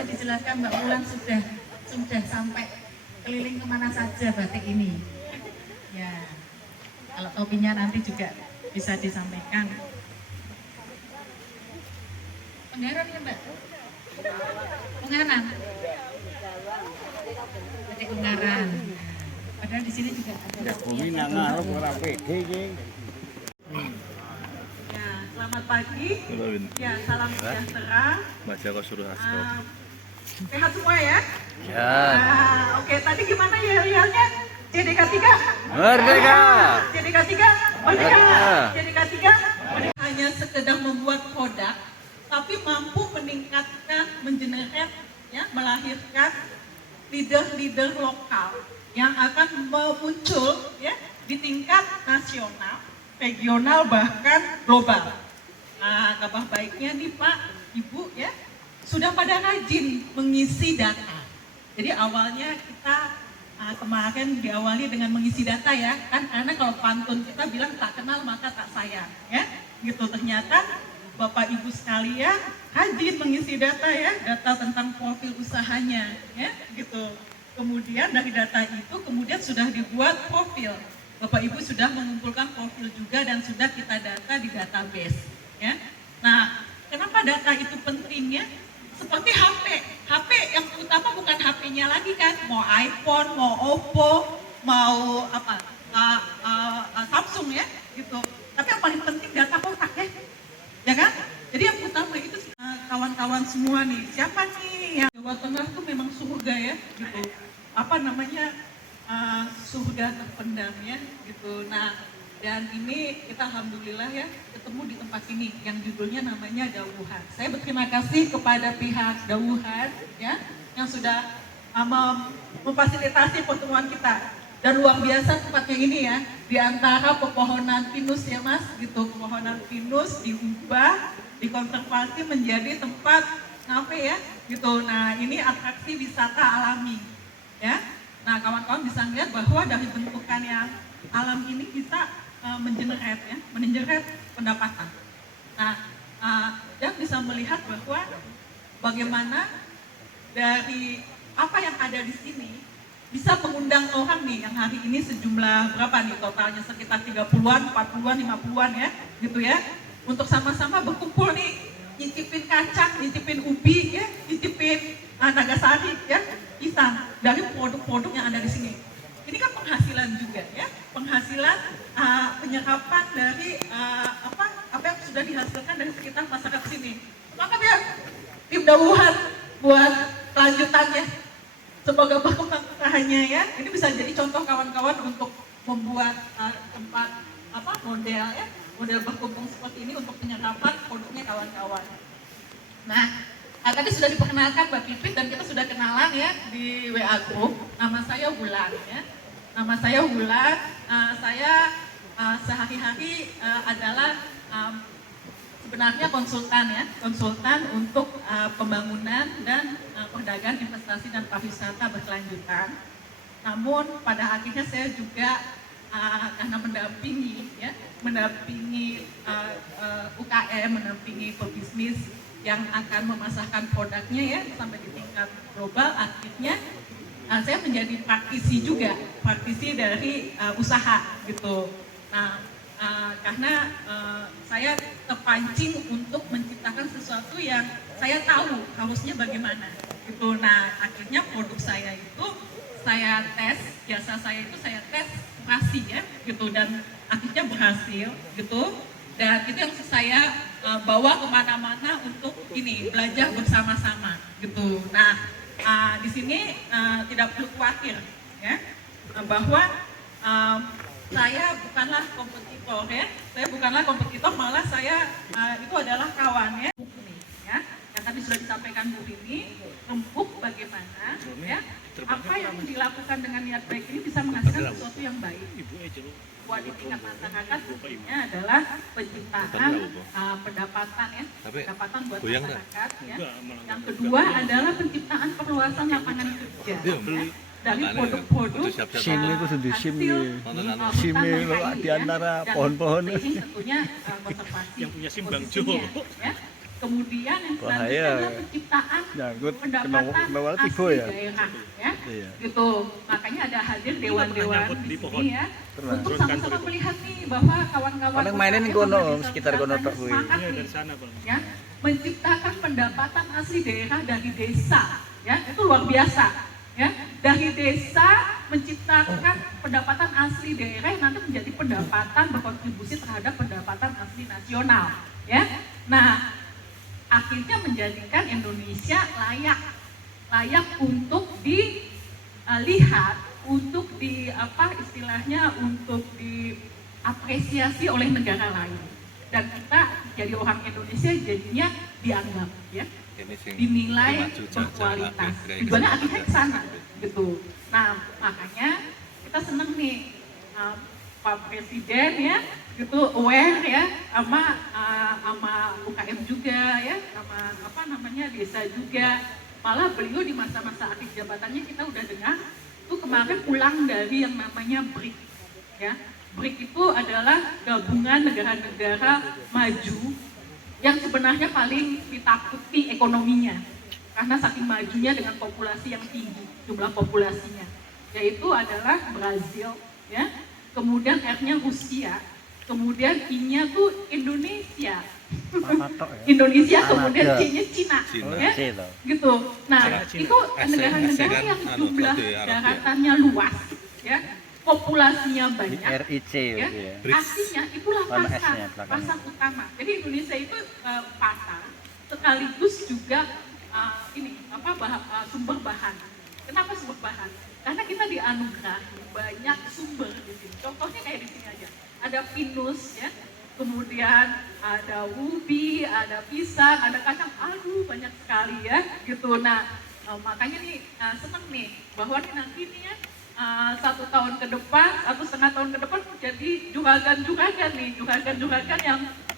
bisa dijelaskan Mbak Wulan sudah sampai keliling kemana saja batik ini? Ya, kalau topinya nanti juga bisa disampaikan. Pengaran ya Mbak? Pengaran? Batik Ungaran. Padahal di sini juga ada. Ya, selamat pagi. Ya, salam sejahtera. Sehat semua ya? Ya. Oke, tadi gimana ya realnya? JDK 3? Merdeka. JDK 3? Merdeka. JDK 3 hanya sekedar membuat produk, tapi mampu meningkatkan, mengenerate, ya, melahirkan leader-leader lokal yang akan muncul ya di tingkat nasional, regional, bahkan global. Nah, kabar baiknya nih Pak, Ibu ya, sudah pada rajin mengisi data. Jadi awalnya kita kemarin diawali dengan mengisi data ya, kan karena kalau pantun kita bilang tak kenal maka tak sayang ya, gitu. Ternyata Bapak Ibu sekalian rajin mengisi data ya, data tentang profil usahanya ya, gitu. Kemudian dari data itu kemudian sudah dibuat profil. Bapak Ibu sudah mengumpulkan profil juga dan sudah kita data di database ya. Nah, kenapa data itu penting ya? Seperti HP yang utama bukan HP-nya lagi kan, mau iPhone, mau Oppo, mau apa, Samsung ya, gitu. Tapi yang paling penting data kontak ya kan? Jadi yang utama itu kawan-kawan semua nih, siapa nih yang Jawa Tengah itu memang surga ya, gitu. Apa namanya, surga terpendam ya, gitu. Nah, dan ini kita alhamdulillah ya ketemu di tempat ini yang judulnya namanya Dauhan. Saya berterima kasih kepada pihak Dauhan ya yang sudah memfasilitasi pertemuan kita. Dan luar biasa tempatnya ini ya, di antara pepohonan pinus ya Mas, gitu. Pepohonan pinus diubah, dikonservasi menjadi tempat ngafe ya, gitu. Nah, ini atraksi wisata alami ya. Nah, kawan-kawan bisa lihat bahwa dari bentukan yang alam ini bisa mengenerate pendapatan. Nah, dan bisa melihat bahwa bagaimana dari apa yang ada di sini bisa mengundang orang nih yang hari ini sejumlah berapa nih totalnya, sekitar 30-an, 40-an, 50-an ya, gitu ya. Untuk sama-sama berkumpul nih, nyicipin kacang, nyicipin ubi ya, nyicipin nagasari ya, pisang dari produk-produk yang ada di sini. Ini kan penghasilan juga ya, penghasilan penyerapan dari apa yang sudah dihasilkan dari sekitar masyarakat sini. Maka ya tim Dauhan buat kelanjutannya. Semoga berkembang usahanya ya. Ini bisa jadi contoh kawan-kawan untuk membuat tempat model ya, model berkumpul seperti ini untuk penyerapan produknya kawan-kawan. Nah, tadi sudah diperkenalkan Mbak Pipit dan kita sudah kenalan ya di WA Group. Nama saya Wulan ya. Nama saya Wulan. Saya sehari-hari adalah sebenarnya konsultan untuk pembangunan dan perdagangan, investasi dan pariwisata berkelanjutan. Namun pada akhirnya saya juga karena mendampingi UKM, mendampingi pebisnis yang akan memasarkan produknya ya sampai di tingkat global, akhirnya saya menjadi praktisi dari usaha gitu. Nah, karena saya terpancing untuk menciptakan sesuatu yang saya tahu harusnya bagaimana gitu. Nah, akhirnya produk saya itu saya tes, jasa saya itu saya tes operasi ya gitu, dan akhirnya berhasil gitu. Dan itu yang saya bawa kemana-mana untuk ini belajar bersama-sama gitu. Nah, di sini tidak perlu khawatir ya bahwa saya bukanlah kompetitor ya. Saya bukanlah kompetitor, malah saya itu adalah kawan ya. Yang tadi sudah disampaikan Bu Rini, rempuk bagaimana ya apa yang dilakukan dengan niat baik ini bisa menghasilkan sesuatu yang baik. Buat di tingkat masyarakat tentunya adalah penciptaan pendapatan ya, pendapatan buat masyarakat ya. Yang kedua adalah penciptaan perluasan lapangan kerja ya, dari produk-produk SIM itu sudah SIM di antara pohon-pohon. Tentunya konservasi yang punya SIM Bang Jo ya. Kemudian yang selanjutnya Bahaya. adalah penciptaan Nyangkut pendapatan kena asli tiba ya. daerah, ya. Iya. Gitu. Makanya ada hadir dewan-dewan di sini ya, Pernah. untuk sama-sama melihat nih bahwa kawan-kawan Paling mainin UKM kono, sama sekitar kono desa-desanya tok kuwi. semangat Iya, nih, dari sana, Bang. ya, menciptakan pendapatan asli daerah dari desa, ya, itu luar biasa, ya, dari desa menciptakan pendapatan asli daerah yang nanti menjadi pendapatan berkontribusi terhadap pendapatan asli nasional, ya. Nah, akhirnya menjadikan Indonesia layak untuk dilihat, untuk istilahnya untuk diapresiasi oleh negara lain, dan kita jadi orang Indonesia jadinya dianggap, ya, dinilai berkualitas. Tujuannya akhirnya ke sana gitu. Nah, makanya kita seneng nih Pak Presiden ya gitu aware ya sama UKM juga ya, sama desa juga. Malah beliau di masa-masa akhir jabatannya kita udah dengar tuh kemarin pulang dari yang namanya BRIC ya. BRIC itu adalah gabungan negara-negara maju yang sebenarnya paling ditakuti ekonominya karena saking majunya dengan populasi yang tinggi, jumlah populasinya, yaitu adalah Brazil ya, kemudian R-nya Rusia, kemudian I-nya tuh Indonesia. Indonesia, kemudian C-nya Cina, ya, gitu. Nah, itu negara-negara yang jumlah daratannya luas, ya, populasinya banyak, RIC ya, ya. artinya itulah pasar utama. Jadi Indonesia itu pasar sekaligus juga sumber bahan. Kenapa sumber bahan? Karena kita dianugerahi banyak sumber di sini. Contohnya kayak di sini aja, ada pinus, ya, kemudian ada ubi, ada pisang, ada kacang, aduh banyak sekali ya, gitu. Nah, makanya nih seneng nih bahwa nanti nih ya 1 tahun ke depan, 1,5 tahun ke depan jadi juragan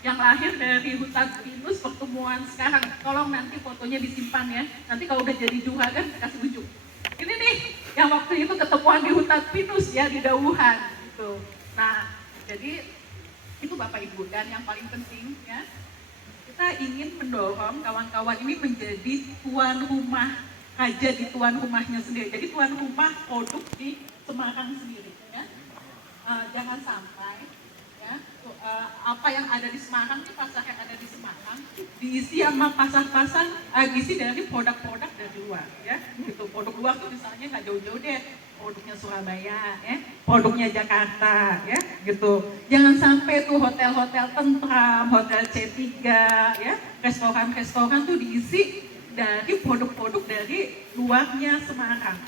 yang lahir dari hutan pinus pertemuan sekarang. Tolong nanti fotonya disimpan ya. Nanti kalau udah jadi juragan kasih unjuk. Ini nih yang waktu itu ketemuan di hutan pinus ya di Dauhan gitu. Nah, jadi itu Bapak Ibu, dan yang paling penting ya, kita ingin mendorong kawan-kawan ini menjadi tuan rumah aja di tuan rumahnya sendiri. Jadi tuan rumah produk di Semarang sendiri ya. Jangan sampai ya apa yang ada di Semarang, ini pasar yang ada di Semarang diisi sama pasar-pasar, diisi dari produk-produk dari luar ya. Gitu. Produk luar tuh misalnya nggak jauh-jauh deh, produknya Surabaya ya, produknya Jakarta ya, gitu. Jangan sampai tuh hotel-hotel tentram, hotel C3 ya, restoran-restoran tuh diisi dari produk-produk dari luarnya Semarang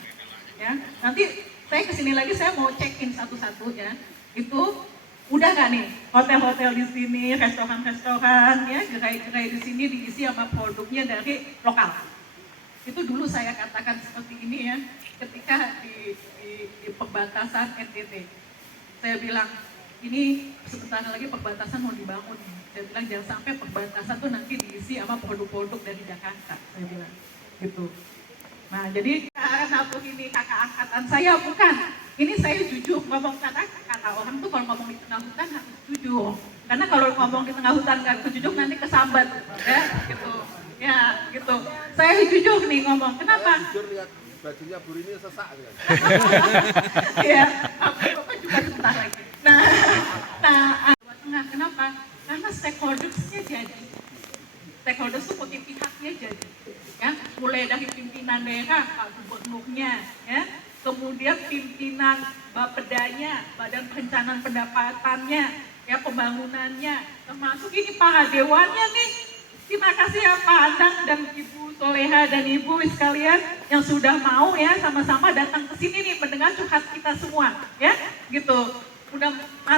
ya. Nanti saya kesini lagi, saya mau check-in satu-satu ya. Itu udah nggak nih hotel-hotel di sini, restoran-restoran ya, gerai-gerai di sini diisi sama produknya dari lokal. Itu dulu saya katakan seperti ini ya, ketika di perbatasan NTT. Saya bilang, ini sebentar lagi perbatasan mau dibangun. Saya bilang jangan sampai perbatasan tuh nanti diisi sama produk-produk dari Jakarta. Saya bilang gitu. Nah, jadi karena aku ini kakak angkatan saya, bukan. Ini saya jujur ngomong, karena kata orang tuh kalau ngomong di tengah hutan harus jujur. Karena kalau ngomong di tengah hutan nggak jujur nanti kesambat, ya gitu. Ya gitu. Saya jujur nih ngomong. Kenapa? Jujur lihat bajunya Bu Rini sesak gitu. Iya, Bapak juga sebentar lagi. Nah, Jawa Tengah kenapa? Karena stakeholdersnya jadi. Stakeholders itu pihaknya jadi. Ya, mulai dari pimpinan daerah, Pak Gubernurnya, ya, kemudian pimpinan Bapedanya, Badan Perencanaan Pendapatannya, ya, pembangunannya, termasuk ini para dewannya nih. Terima kasih ya Pak Andang dan Ibu Soleha dan Ibu sekalian yang sudah mau ya sama-sama datang ke sini nih mendengar curhat kita semua, ya, gitu. Udah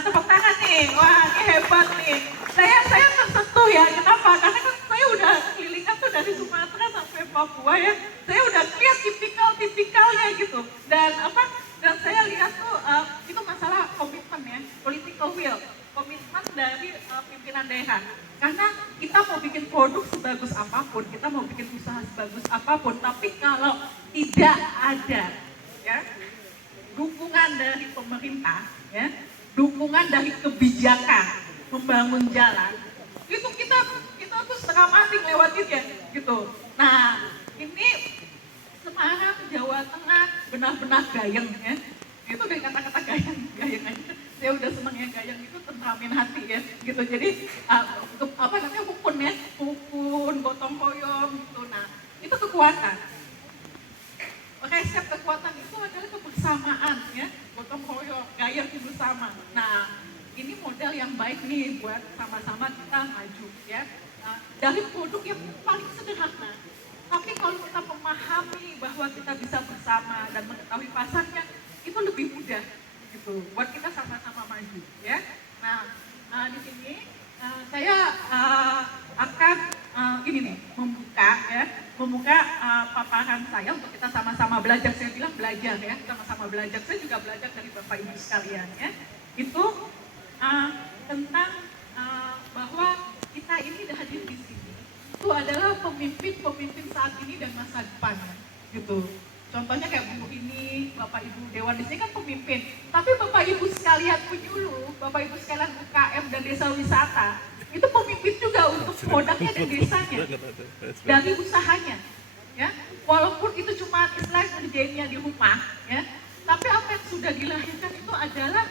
tepuk tangan nih, wah ini hebat nih. Saya tersentuh ya, kenapa? Karena kan saya udah kelilingan tuh dari Sumatera sampai Papua ya. Saya udah lihat tipikalnya gitu. Dan saya lihat tuh itu masalah komitmen ya, political will, komitmen dari pimpinan daerah. Karena kita mau bikin produk sebagus apapun, kita mau bikin usaha sebagus apapun, tapi kalau tidak ada ya dukungan dari pemerintah, ya, dukungan dari kebijakan membangun jalan, itu kita tuh setengah mati ngelewatinnya gitu. Nah ini Semarang, Jawa Tengah, benar-benar gayeng ya. Itu dari kata-kata gayeng aja. Saya udah seneng yang gayeng itu tentramin hati ya, gitu. Jadi apa namanya rukun ya, rukun, gotong royong gitu. Nah itu kekuatan. Resep kekuatan itu adalah kebersamaan ya, gotong royong, gayeng bersama. Nah ini modal yang baik nih buat sama-sama kita maju ya. Dari produk yang paling sederhana. Tapi kalau kita memahami bahwa kita bisa bersama dan mengetahui pasarnya, itu lebih mudah gitu buat kita sama-sama maju ya. Nah, di sini saya akan ini nih membuka paparan saya untuk kita sama-sama belajar. Saya bilang belajar ya, sama-sama belajar. Saya juga belajar dari Bapak Ibu sekalian ya. Itu tentang bahwa kita ini hadir di sini itu adalah pemimpin saat ini dan masa depan gitu. Contohnya kayak Bu ini, Bapak Ibu Dewan di sini kan pemimpin. Tapi Bapak Ibu sekalian penyuluh, Bapak Ibu sekalian UKM dan desa wisata, itu pemimpin juga untuk produknya dan desanya. Dari usahanya. Ya. Walaupun itu cuma istilah kerjanya di rumah, ya. Tapi apa yang sudah dilahirkan itu adalah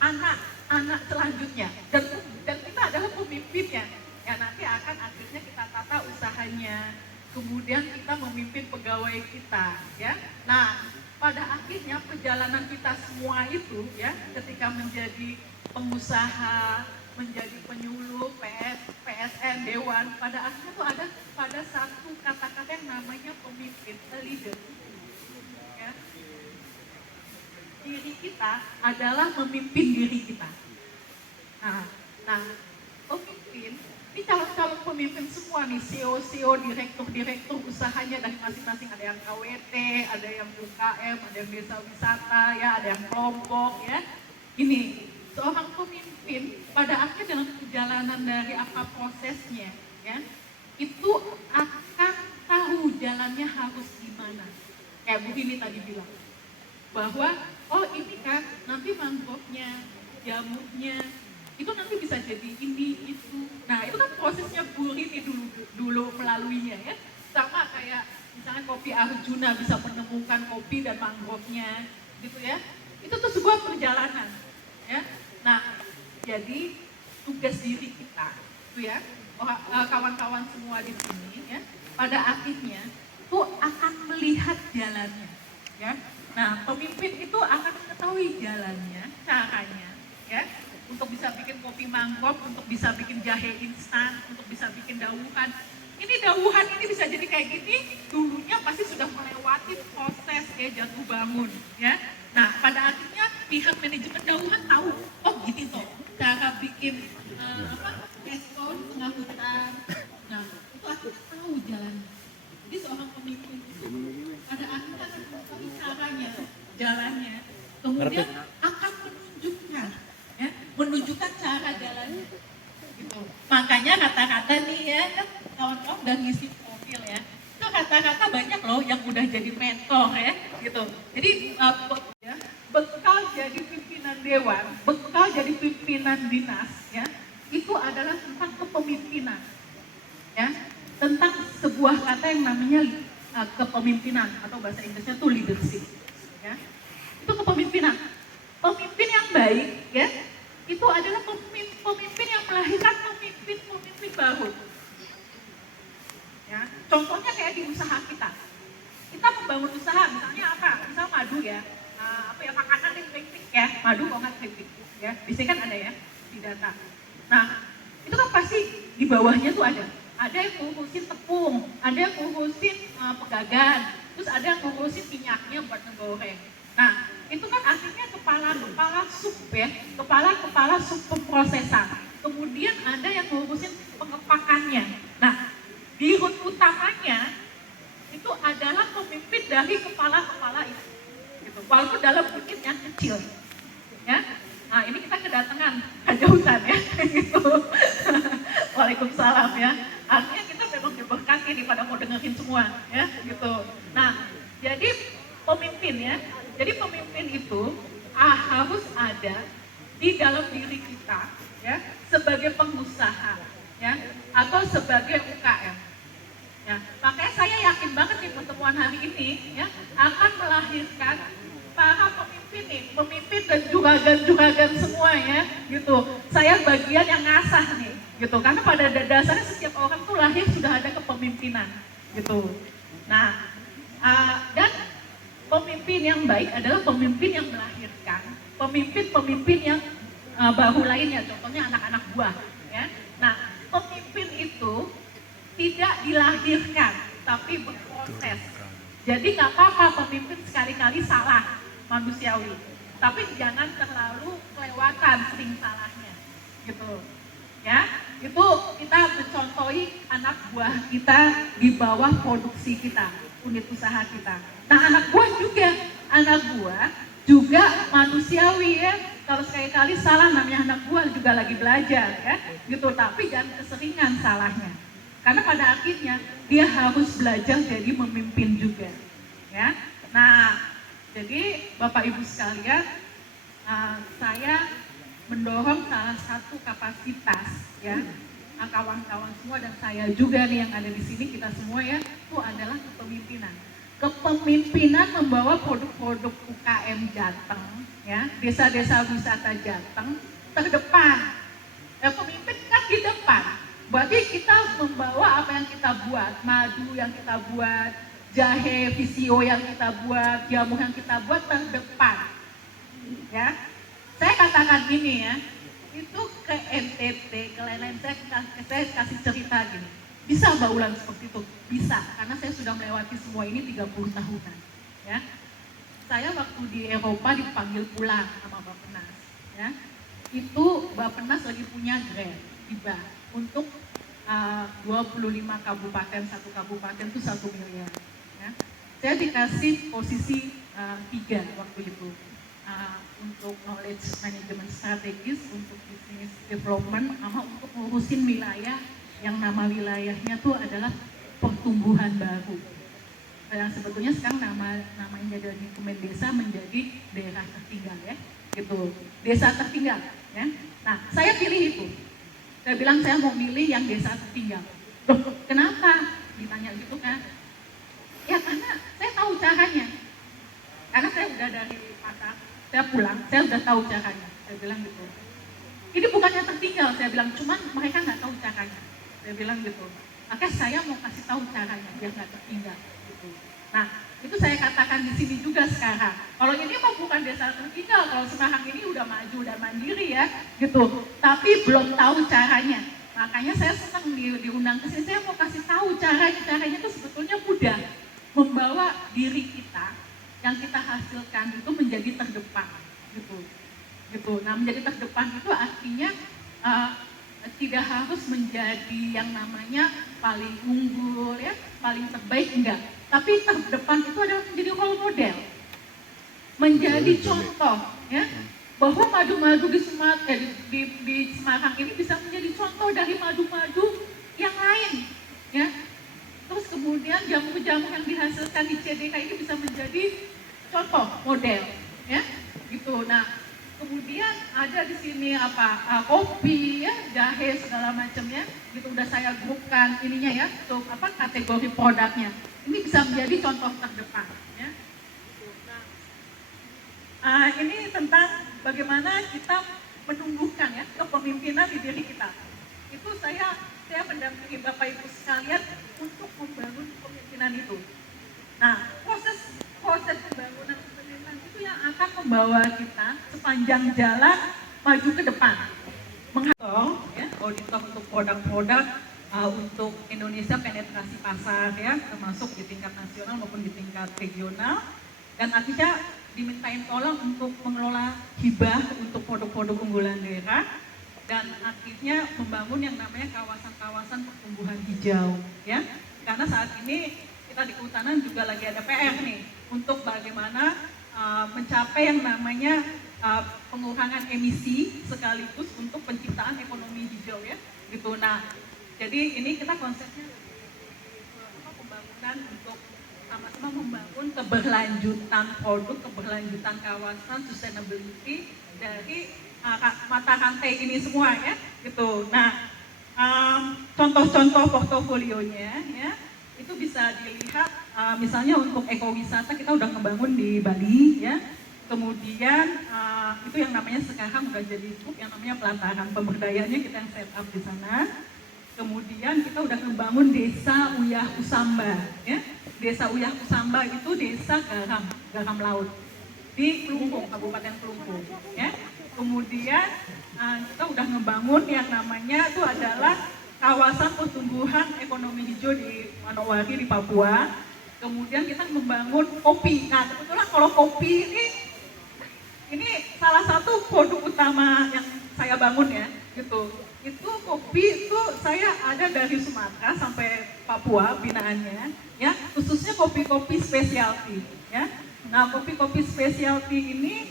anak selanjutnya. Dan kita adalah pemimpinnya. Ya nanti akan akhirnya kita tata usahanya, kemudian kita memimpin pegawai kita, ya. Nah, pada akhirnya perjalanan kita semua itu, ya, ketika menjadi pengusaha, menjadi penyuluh, PSN, dewan, pada akhirnya tuh ada pada satu kata-kata yang namanya pemimpin, a leader. Ya. Diri kita adalah memimpin diri kita. Nah, pemimpin. Ini calon-calon pemimpin semua nih, CEO, direktur usahanya dari masing-masing, ada yang KWT, ada yang UKM, ada yang desa wisata, ya, ada yang kelompok, ya. Ini, seorang pemimpin pada akhirnya dalam perjalanan dari apa prosesnya, ya, itu akan tahu jalannya harus gimana. Kayak Bu Rini tadi bilang, bahwa, oh ini kan nanti mangrove-nya, jamurnya, itu nanti bisa jadi ini, itu. Nah itu kan prosesnya Bu Rini dulu melaluinya ya. Sama kayak misalnya kopi Arjuna bisa menemukan kopi dan mangrove-nya gitu ya. Itu tuh sebuah perjalanan ya. Nah jadi tugas diri kita tuh ya, kawan-kawan semua di sini ya, pada akhirnya tuh akan melihat jalannya ya. Nah pemimpin itu akan mengetahui jalannya, caranya ya. Untuk bisa bikin kopi mangrove, untuk bisa bikin jahe instan, untuk bisa bikin dawuhan. Ini dawuhan ini bisa jadi kayak gini, dulunya pasti sudah melewati proses ya jatuh bangun ya. Nah pada akhirnya pihak manajemen dawuhan tahu, oh gitu toh cara bikin resto di tengah hutan. Nah itu akhirnya tahu jalannya. Jadi seorang pemimpin itu pada akhirnya akan mengetahui caranya, jalannya, kemudian akan menunjukkan cara jalannya gitu. Makanya kata-kata nih ya, kan kawan-kawan udah ngisi profil ya, itu kata-kata banyak loh yang udah jadi mentor ya gitu. Jadi ya, bekal jadi pimpinan dewan, bekal jadi pimpinan dinas ya, itu adalah tentang kepemimpinan ya, tentang sebuah kata yang namanya kepemimpinan atau bahasa Inggrisnya tuh leadership ya. Itu kepemimpinan. Pemimpin yang baik ya, itu adalah pemimpin yang melahirkan pemimpin baru. Ya, contohnya kayak di usaha kita. Kita membangun usaha, misalnya apa? Misal madu ya, makanan yang kritik ya, madu kok nggak kritik ya. Biasanya kan ada ya di data. Nah, itu kan pasti di bawahnya tuh ada yang ngurusin tepung, ada yang ngurusin pegagan, terus ada yang ngurusin minyaknya buat ngegoreng. Nah, itu kan artinya kepala sub ya, kepala sub pemprosesan. Kemudian ada yang ngurusin pengepakannya. Nah, di root utamanya itu adalah pemimpin dari kepala-kepala itu. Gitu. Walaupun dalam unit yang kecil. Ya. Nah, ini kita kedatangan kejauhan ya, gitu. Waalaikumsalam ya. Artinya kita memang diberkati nih pada mau dengerin semua ya, gitu. Nah, jadi pemimpin ya. Jadi pemimpin itu harus ada di dalam diri kita ya, sebagai pengusaha ya. atau sebagai UKM. Ya, makanya saya yakin banget nih pertemuan hari ini ya akan melahirkan para pemimpin nih, pemimpin dan juragan-juragan semua ya, gitu. Saya bagian yang ngasah nih, gitu. Karena pada dasarnya setiap orang tuh lahir sudah ada kepemimpinan, gitu. Nah, dan pemimpin yang baik adalah pemimpin yang melahirkan, pemimpin-pemimpin yang baru lainnya, contohnya anak-anak buah, ya. Nah, pemimpin itu tidak dilahirkan, tapi berproses. Jadi nggak apa-apa pemimpin sekali-kali salah, manusiawi. Tapi jangan terlalu kelewatan sering salahnya, gitu. Ya, itu kita mencontohi anak buah kita di bawah produksi kita, unit usaha kita. Nah, anak buah juga manusiawi ya. Kalau sekali-kali salah namanya anak buah juga lagi belajar ya, gitu. Tapi jangan keseringan salahnya. Karena pada akhirnya dia harus belajar jadi memimpin juga, ya. Nah, jadi Bapak Ibu sekalian, saya mendorong salah satu kapasitas, ya, kawan-kawan semua dan saya juga nih yang ada di sini, kita semua ya, itu adalah kepemimpinan. Kepemimpinan membawa produk-produk UKM Jateng, ya, desa-desa wisata Jateng terdepan. Pemimpin kan di depan. Berarti kita membawa apa yang kita buat, madu yang kita buat, jahe, visio yang kita buat, jamu yang kita buat terdepan. Ya, saya katakan gini ya, itu ke NTT, ke lain-lain saya kasih cerita gini. Bisa baulan seperti itu? Bisa, karena saya sudah melewati semua ini 30 tahunan. Ya, saya waktu di Eropa dipanggil pulang sama Bappenas. Ya, itu Bappenas lagi punya grant, hibah untuk 25 kabupaten, satu kabupaten itu 1 miliar. Ya. Saya dikasih posisi 3 waktu itu untuk knowledge management strategis, untuk business development, sama untuk ngurusin wilayah yang nama wilayahnya tuh adalah pertumbuhan baru. Yang sebetulnya sekarang namanya dari Kemen Desa menjadi daerah tertinggal ya, gitu. Desa tertinggal ya. Nah, saya pilih itu. Saya bilang saya mau milih yang desa tertinggal. Loh, kenapa? Ditanya gitu kan. Ya karena saya tahu caranya. Karena saya udah dari pasar, saya pulang, saya udah tahu caranya. Saya bilang gitu. Ini bukannya tertinggal, saya bilang, cuman mereka nggak tahu caranya. Saya bilang gitu. Makanya saya mau kasih tahu caranya biar nggak tertinggal. Gitu. Nah, itu saya katakan di sini juga sekarang. Kalau ini mah bukan desa tertinggal, kalau Semarang ini udah maju dan mandiri ya, gitu. Tapi belum tahu caranya. Makanya saya senang diundang ke sini. Saya mau kasih tahu caranya. Caranya itu sebetulnya mudah. Membawa diri kita yang kita hasilkan itu menjadi terdepan, gitu. Gitu. Nah, menjadi terdepan itu artinya tidak harus menjadi yang namanya paling unggul ya, paling terbaik enggak. Tapi terdepan itu adalah menjadi role model, menjadi contoh, ya, bahwa madu-madu di Semarang ini bisa menjadi contoh dari madu-madu yang lain, ya. Terus kemudian jamu-jamu yang dihasilkan di CDK ini bisa menjadi contoh model, ya, gitu. Nah, kemudian ada di sini kopi, ya, jahe segala macamnya, gitu udah saya grupkan ininya ya, untuk kategori produknya. Ini bisa menjadi contoh terdepan, ya. Nah, ini tentang bagaimana kita menumbuhkan ya kepemimpinan di diri kita. Itu saya mendampingi Bapak Ibu sekalian untuk membangun kepemimpinan itu. Nah, proses pembangunan kepemimpinan itu yang akan membawa kita sepanjang jalan maju ke depan. Auditor untuk produk-produk untuk Indonesia penetrasi pasar ya, termasuk di tingkat nasional maupun di tingkat regional, dan akhirnya dimintain tolong untuk mengelola hibah untuk produk-produk unggulan daerah, dan akhirnya membangun yang namanya kawasan-kawasan pertumbuhan hijau ya, karena saat ini kita di kehutanan juga lagi ada PR nih untuk bagaimana mencapai yang namanya pengurangan emisi sekaligus untuk penciptaan ekonomi hijau ya, gitu. Nah, jadi ini kita konsepnya pembangunan untuk sama-sama membangun keberlanjutan produk, keberlanjutan kawasan, sustainability dari mata rantai ini semua ya, gitu. Nah, contoh-contoh portofolionya ya itu bisa dilihat misalnya untuk ekowisata kita udah ngebangun di Bali ya. Kemudian itu yang namanya sekarang udah jadi grup yang namanya pelataran pemberdayaannya kita yang set up di sana. Kemudian kita udah ngebangun desa Uyah Usamba ya. Desa Uyah Usamba itu desa garam laut di Kelungkung, Kabupaten Kelungkung ya. Kemudian kita udah ngebangun yang namanya itu adalah kawasan pertumbuhan ekonomi hijau di Manowari di Papua. Kemudian kita membangun kopi. Nah kebetulan kalau kopi ini salah satu produk utama yang saya bangun ya gitu. Itu kopi itu saya ada dari Sumatera sampai Papua binaannya ya, khususnya kopi-kopi specialty ya. Nah kopi-kopi specialty ini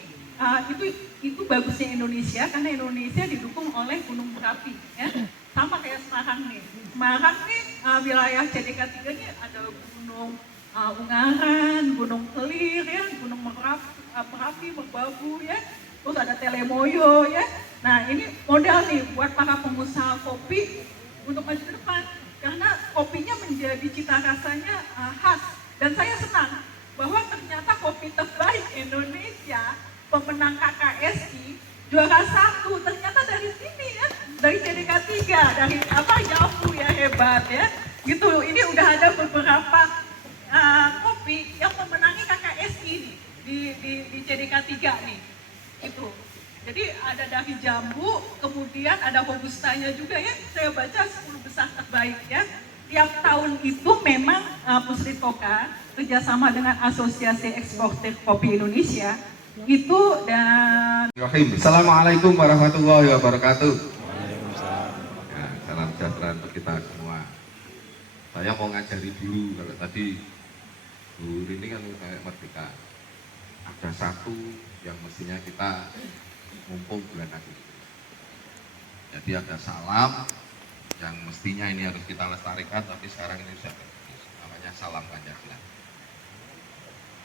itu bagusnya Indonesia karena Indonesia didukung oleh Gunung Merapi ya. Sama kayak Semarang nih. Semarang nih wilayah CDK 3 nya ada Gunung Ungaran, Gunung Kelir ya, Gunung Merapi, Merbabu ya. Terus ada Telemoyo ya. Nah, ini modal nih buat para pengusaha kopi untuk maju ke depan karena kopinya menjadi cita rasanya khas dan saya senang bahwa ternyata kopi terbaik Indonesia pemenang KKSI juara 1 ternyata dari sini ya, dari CDK 3, dari Yapu ya, hebat ya gitu. Ini udah ada beberapa kopi yang memenangi KKSI nih di CDK 3 nih gitu. Jadi ada dari Jambu, kemudian ada Robustanya juga ya, saya baca 10 besar terbaik ya. Tiap tahun itu memang Puslitoka kerjasama dengan Asosiasi Eksportir Kopi Indonesia itu dan Assalamualaikum warahmatullahi wabarakatuh. Ya, salam sejahtera untuk kita semua. Saya mau ngajari dulu, kalau tadi Bu ini kan kayak merdeka. Ada satu yang mestinya kita mumpung bulan Agustus. Jadi ada salam yang mestinya ini harus kita lestarikan, tapi sekarang ini sudah terputus. Namanya salam Pancasila.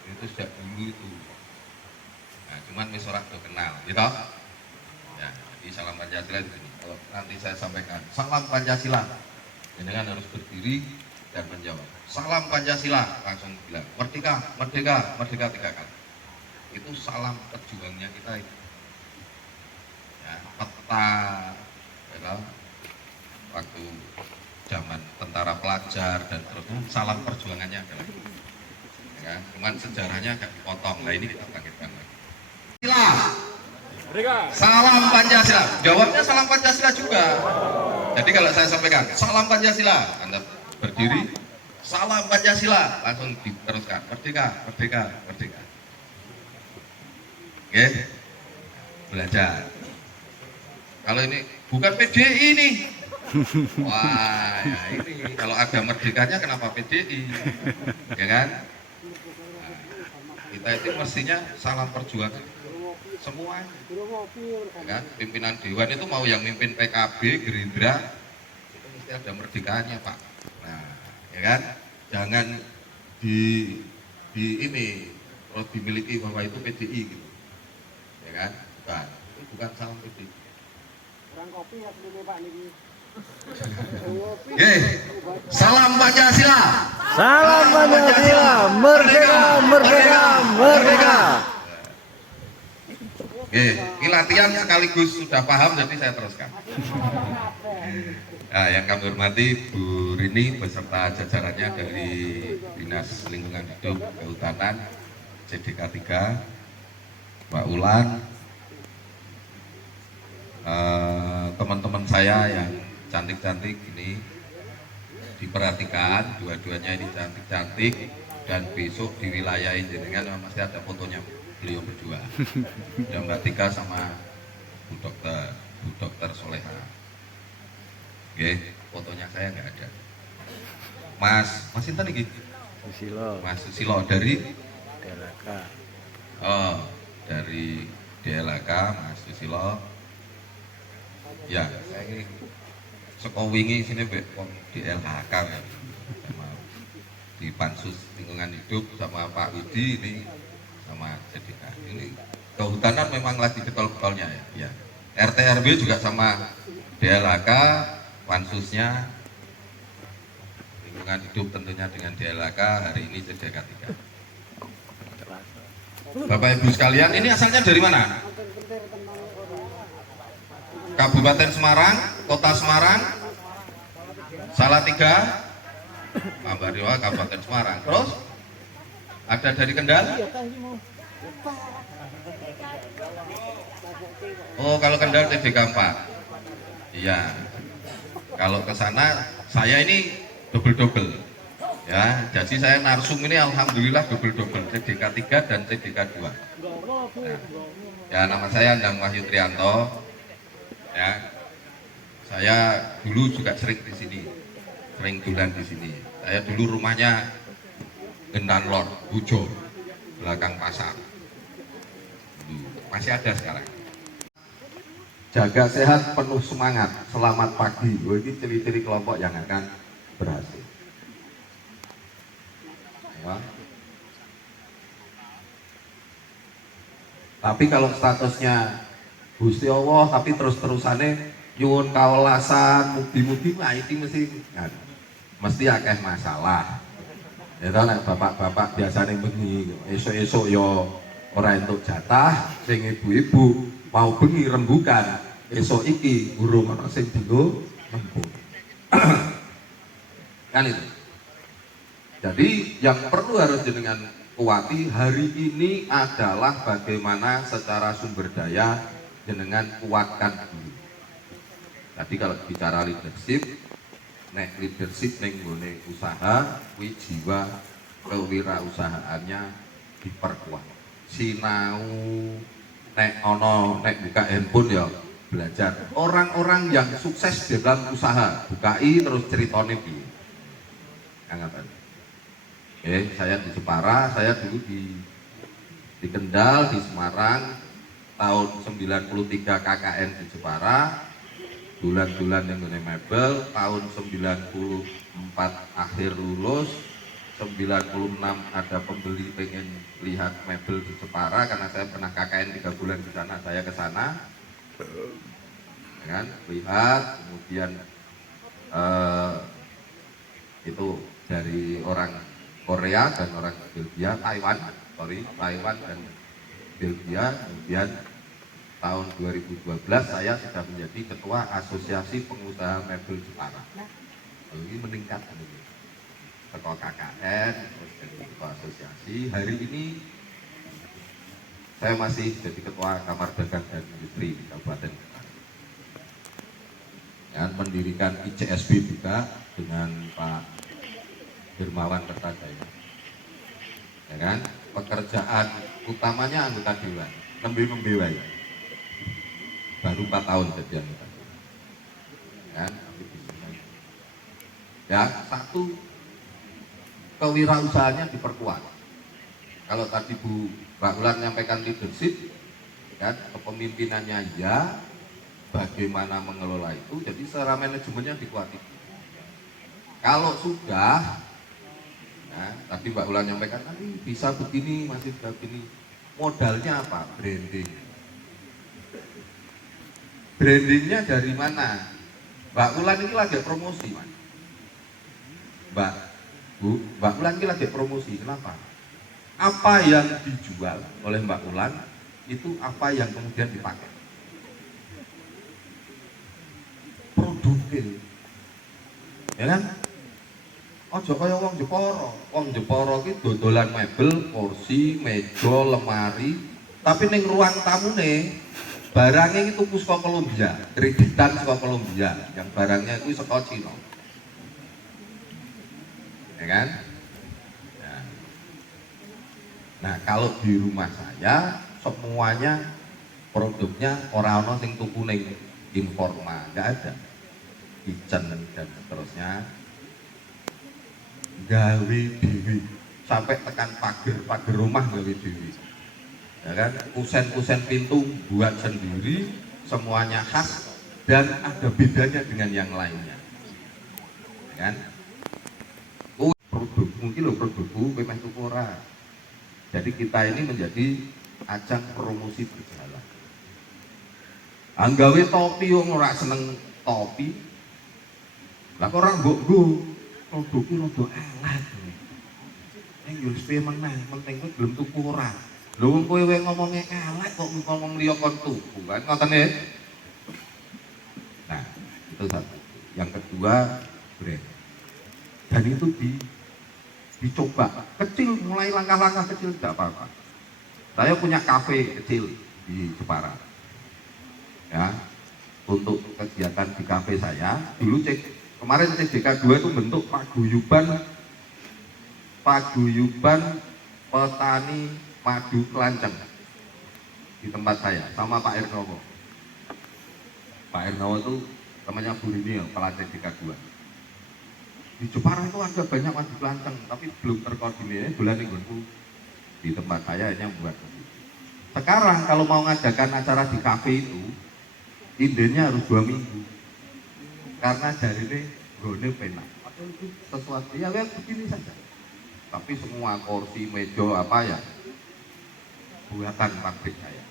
Itu sejak dulu itu. Nah, cuman misalnya udah kenal, gitu? Ya, jadi salam Pancasila di sini. Kalau nanti saya sampaikan salam Pancasila, ini kan harus berdiri dan menjawab. Salam Pancasila, langsung bilang merdeka, merdeka, merdeka 3 kali. Itu salam perjuangannya kita itu. Ya, peta, ya, waktu zaman tentara pelajar dan terusnya salam perjuangannya adalah itu. Ya, cuman sejarahnya agak dipotong. Nah ini kita bangkitkan lagi. Salam Pancasila. Jawabnya salam Pancasila juga. Jadi kalau saya sampaikan salam Pancasila, Anda berdiri, salam Pancasila, langsung diteruskan merdeka, merdeka, merdeka. Oke, belajar. Kalau ini bukan PDI nih. Wah, ya ini kalau ada merdekanya kenapa PDI? Ya kan? Nah, kita itu mestinya salam perjuangan semua. Ya kan? Pimpinan dewan itu mau yang mimpin PKB, Gerindra, itu mesti ada merdekanya, Pak. Nah, ya kan? Jangan di ini terus dimiliki bahwa itu PDI gitu. Ya kan? Bukan. Itu bukan salam PDI. Kurang kopi ya sebelumnya Pak niki. Salam Pancasila. Salam Pancasila, merdeka, merdeka, merdeka. Ini latihan sekaligus sudah paham, jadi saya teruskan. Nah, yang kami hormati Bu Rini beserta jajarannya dari Dinas Lingkungan Hidup Kehutanan CDK 3, Mbak Ulan, teman-teman saya yang cantik-cantik ini diperhatikan, dua-duanya ini cantik-cantik, dan besok di wilayah jenengan masih ada fotonya beliau berdua. Dan Mbak Tika sama Bu Dokter Soleha. Oke, fotonya saya nggak ada. Mas Intan ini? Susilo, Mas Susilo dari DLK. Oh, dari DLK, Mas Susilo. Ya, saya ini sekowingi sini di LHK ya. Sama di Pansus Lingkungan Hidup sama Pak Udi ini sama CDK. Ini kehutanan memang lagi getol-getolnya ya. Ya. RT RW juga sama DLHK, pansusnya lingkungan hidup tentunya dengan DLHK hari ini CDK 3. Bapak Ibu sekalian, ini asalnya dari mana? Kabupaten Semarang, Kota Semarang, Salatiga, Ambariwa, Kabupaten Semarang. Terus ada dari Kendal? Oh, kalau Kendal TDK 4. Iya. Kalau ke sana saya ini double-double. Ya, jadi saya narsum ini alhamdulillah double-double, CDK 3 dan CDK 2. Nah, ya, nama saya Andang Wahyu Trianto. Ya. Saya dulu juga sering di sini. Sering dulan di sini. Saya dulu rumahnya Gendan Lor, Bujo, belakang pasar. Masih ada sekarang. Jaga sehat, penuh semangat, selamat pagi. Ini ciri-ciri kelompok yang akan berhasil. Ya. Tapi kalau statusnya Gusti Allah, tapi terus-terusannya nyuwun kawelasan, mugi-mugi, nah ini mesti akeh masalah. Ya kan, bapak-bapak biasanya bengi, esok-esok yo ora entuk jatah, sing ibu-ibu mau bengi rembukan, esok iki urung ana sing dienggo rembug. Kan itu. Jadi yang perlu harus jenengan kuati hari ini adalah bagaimana secara sumber daya jenengan kuatkan dulu. Tadi kalau bicara leadership, nek leadership ning nggone usaha, kuwi jiwa kewirausahaannya diperkuat. Sinau nek ono nek buka handphone ya belajar. Orang-orang yang sukses di dalam usaha, bukai terus ceritane piye. Anggapan. Saya di Jepara, saya dulu di Kendal, di Semarang, tahun 93 KKN di Jepara, bulan-bulan yang ngene mebel, tahun 94 akhir lulus, 96 ada pembeli pengen lihat mebel di Jepara karena saya pernah KKN 3 bulan di sana, saya ke sana, kan, lihat, kemudian itu dari orang Korea dan orang Belgia, Taiwan dan Belgia. Kemudian tahun 2012 saya sudah menjadi ketua Asosiasi Pengusaha Mebel Jepara. Ini meningkat ini. Ketua KKN, terus jadi ketua asosiasi. Hari ini saya masih jadi ketua Kamar Dagang dan Industri di Kabupaten Jepara. Dan mendirikan ICSB juga dengan Pak Hermawan Kertajaya. Ya kan? Pekerjaan utamanya anggota dewan, nembe-nembe wae. Baru 4 tahun jadi anggota dewan. Ya, ya, satu kewirausahaannya diperkuat. Kalau tadi Bu Mbak Ulan menyampaikan leadership, kan, kepemimpinannya ya, bagaimana mengelola itu, jadi secara manajemennya dikuatkan. Kalau sudah, nah, tadi Mbak Ulan menyampaikan, bisa begini, masih begini, modalnya apa? Branding. Brandingnya dari mana? Mbak Ulan ini lagi promosi, Mas. Mbak Ulan ini lagi promosi, kenapa? Apa yang dijual oleh Mbak Ulan itu apa yang kemudian dipakai? Produknya, ya kan? Ojo kaya wong Jepara. Wong Jepara ki dodolan mebel, kursi, meja, lemari, tapi ning ruang tamune barangnya itu tuku saka Kolombia, kreditan saka Kolombia, yang barangnya itu saka Cina. Ya kan? Nah, kalau di rumah saya semuanya produknya orang-orang sing tuku ning informal, enggak ada. Kitchen dan seterusnya. Gawe dewi sampai tekan pagar rumah gawe dewi, ya kan, kusen pintu buat sendiri, semuanya khas dan ada bedanya dengan yang lainnya, ya kan. Produk mungkin lo produkku memang tuku ora. Jadi kita ini menjadi ajang promosi berjalan. Anggawe topi wong ora seneng topi, Lah kok ora mbok nggo. Rodok ki rada elek. Ning yo wis meneh, penting kuwi gelem tuku ora. Lho wong kowe ngomongnya elek kok ngomong liya kon tuku kan ngoten nggih. Nah, itu satu. Yang kedua, brand. Dan itu dicoba kecil, mulai langkah-langkah kecil tidak apa-apa. Saya punya kafe kecil di Jepara. Ya, untuk kegiatan di kafe saya, dulu kemarin CDK 2 itu bentuk paguyuban petani madu Kelanceng di tempat saya sama Pak Ernowo. Pak Ernowo itu temannya Bu Rini, kepala CDK 2. Di Jepara itu ada banyak madu Kelanceng, tapi belum terkoordinir. Bulan minggu di tempat saya hanya buat begitu. Sekarang kalau mau ngadakan acara di kafe itu, idenya harus 2 minggu. Karena dari ini gone penak. Padahal itu sesuatu ya begini saja. Tapi semua kursi, meja apa ya buatan pabrik saya.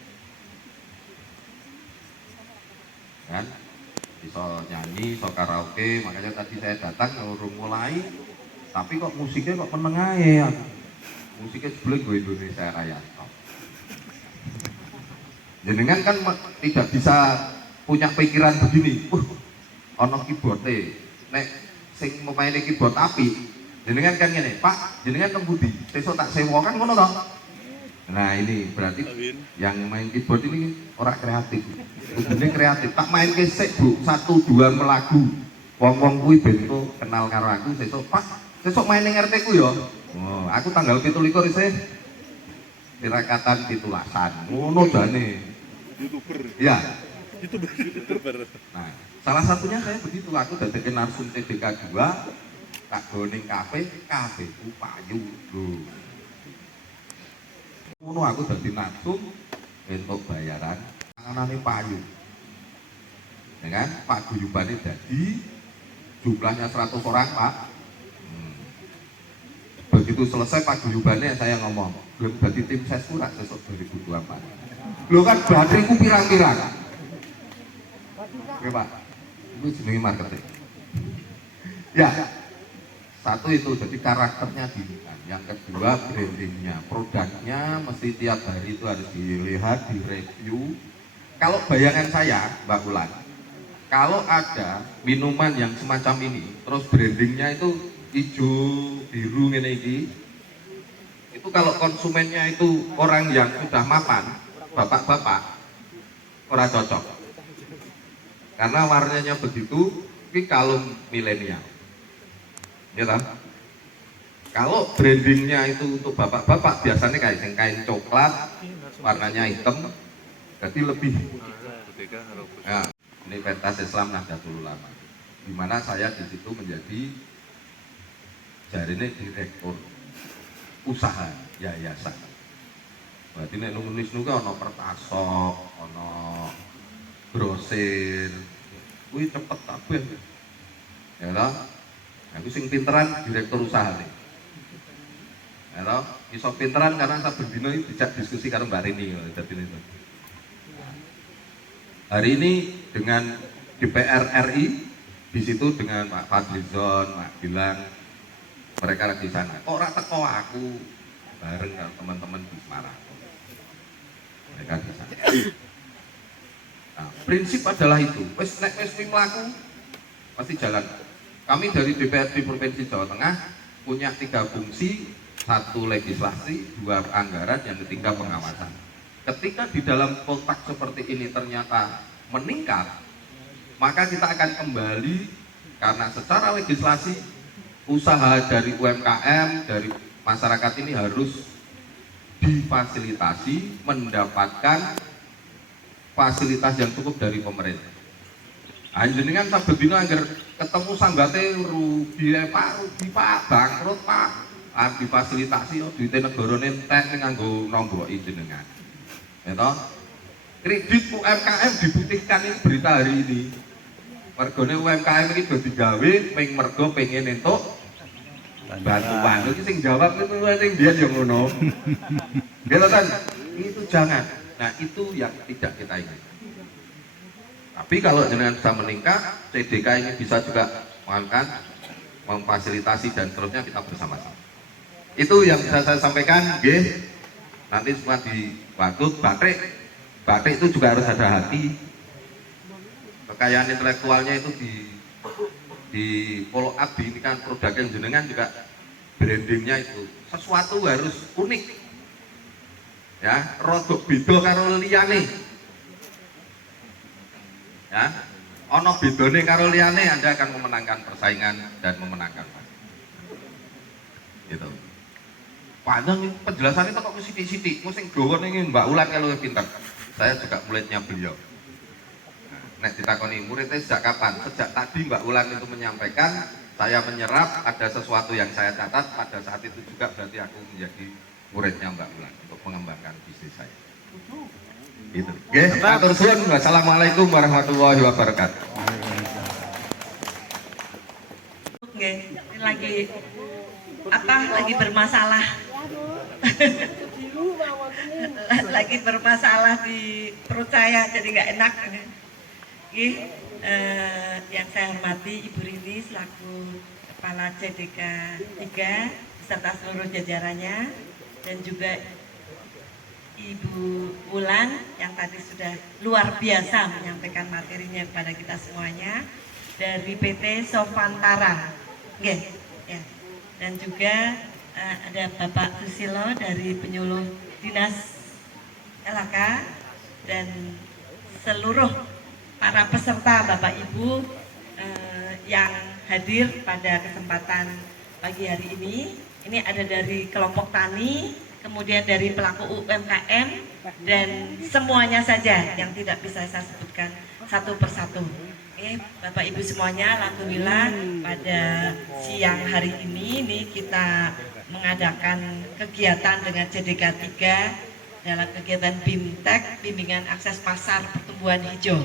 Kan? Bisa nyanyi, bisa karaoke, makanya tadi saya datang ngurung mulai. Tapi kok musiknya kok menengah ya. Musiknya sebelum gue Indonesia Raya. Jenengan kan tidak bisa punya pikiran begini. Ono keyboard-e. Nek sing memaini keyboard api, jenengan kan ngene, Pak, jenengan teng pundi? Sesuk tak sewa kan ngono toh? Nah, ini berarti yang main keyboard ini orang kreatif. Ini kreatif. Tak main kesek, Bu, 1 2 melagu. Wong-wong kuwi ben kenal karo aku sesuk, Pak, sesuk main ning RT ku ya. Oh, aku tanggal 17 isih tirakatan pitulasan. Ngono jane. YouTuber. Iya. YouTuber. Nah, salah satunya saya begitu, aku dadekke narsum TDK 2, tak goning kafe ku payu lho. Ngono aku dadi narsum entuk bayaran panganane payu. Ya kan? Pak guyubane dadi jumlahnya 100 orang, Pak. Begitu selesai Pak guyubannya saya ngomong, belum dadi tim ses kurang sesuk 2024. Lho kan bateraiku pirang-pirang. Oke Pak, itu jenenge marketing. Ya, satu itu jadi karakternya dilihat. Yang kedua brandingnya, produknya mesti tiap hari itu harus dilihat, direview. Kalau bayangan saya, Mbak Ulan, kalau ada minuman yang semacam ini, terus brandingnya itu hijau, biru ini, itu kalau konsumennya itu orang yang sudah mapan, bapak-bapak, ora cocok. Karena warnanya begitu, ini kalung milenial. Ya kan? Kalau brandingnya itu untuk bapak-bapak, biasanya kayak kain coklat, warnanya hitam, jadi lebih. Ya, ini pentas Islam Nahdlatul Ulama, di mana saya di situ menjadi jarine direktur usaha yayasan. Berarti nek nulis nuku ana pertasok, ana grosir, kuwi cepet kabeh. Ya toh? Aku sing pinteran direktur usaha nih. Ya toh? Iso pinteran karena saben dina dijak diskusi karo Mbak Rini dadi itu. Hari ini dengan DPR RI, di situ dengan Pak Fadlizon, Pak Gilang, mereka di sana. Kok ora teko aku bareng karo teman-teman di Semarang. Mereka di sana. Nah, prinsip adalah itu. Wis nek wis mlaku pasti jalan. Kami dari DPRD Provinsi Jawa Tengah punya 3 fungsi, 1 legislasi, 2 anggaran, yang ketiga pengawasan. Ketika di dalam kotak seperti ini ternyata meningkat, maka kita akan kembali, karena secara legislasi usaha dari UMKM, dari masyarakat ini harus difasilitasi, mendapatkan fasilitas yang cukup dari pemerintah. Jenengan saben dina anggar ketemu sambate rugi Pak, bangkrut Pak, difasilitasi duite negara entek ning nganggo nombroki jenengan. Ya toh? Kredit UMKM dibutuhkan, ini berita hari ini. Mergone UMKM ini udah digawe mergo pengen entuk bantuan. Iki sing jawab itu sing dia yang ngono. Gitu kan? Itu jangan. Nah, itu yang tidak kita ingin. Tapi kalau jenengan bisa meningkat, CDK ini bisa juga memfasilitasi dan seterusnya kita bersama-sama. Itu yang bisa saya sampaikan. Nanti semua di Waduk batik itu juga harus ada hati. Kekayaan intelektualnya itu di follow up, ini kan produk yang jenengan juga brandingnya itu sesuatu harus unik, ya, rodok beda karo liyane, ya, ono bedone karo liyane, Anda akan memenangkan persaingan dan memenangkan gitu. Panjang penjelasannya kok sithik-sithik, sing dawa ning Mbak Ulan kalau pinter. Saya juga muridnya beliau. Nek ditakoni muridnya sejak kapan? Sejak tadi Mbak Ulan itu menyampaikan, saya menyerap, ada sesuatu yang saya catat, pada saat itu juga berarti aku menjadi muridnya Mbak Ulan untuk mengembangkan bisnis saya. Gitu. Oke, atur suwun. Wassalamualaikum warahmatullahi wabarakatuh. Oke, ini lagi bermasalah. Lagi bermasalah di perut saya, jadi nggak enak. Yang saya hormati Ibu Rini selaku Kepala CDK 3 beserta seluruh jajarannya, dan juga Ibu Wulan yang tadi sudah luar biasa menyampaikan materinya kepada kita semuanya dari PT Sofantara. Oke, ya. Dan juga ada Bapak Susilo dari penyuluh Dinas LHK dan seluruh para peserta Bapak Ibu yang hadir pada kesempatan pagi hari ini. Ini ada dari kelompok tani, kemudian dari pelaku UMKM, dan semuanya saja yang tidak bisa saya sebutkan satu persatu. Bapak Ibu semuanya, alhamdulillah pada siang hari ini kita mengadakan kegiatan dengan CDK 3 dalam kegiatan BIMTEK, Bimbingan Akses Pasar Pertumbuhan Hijau.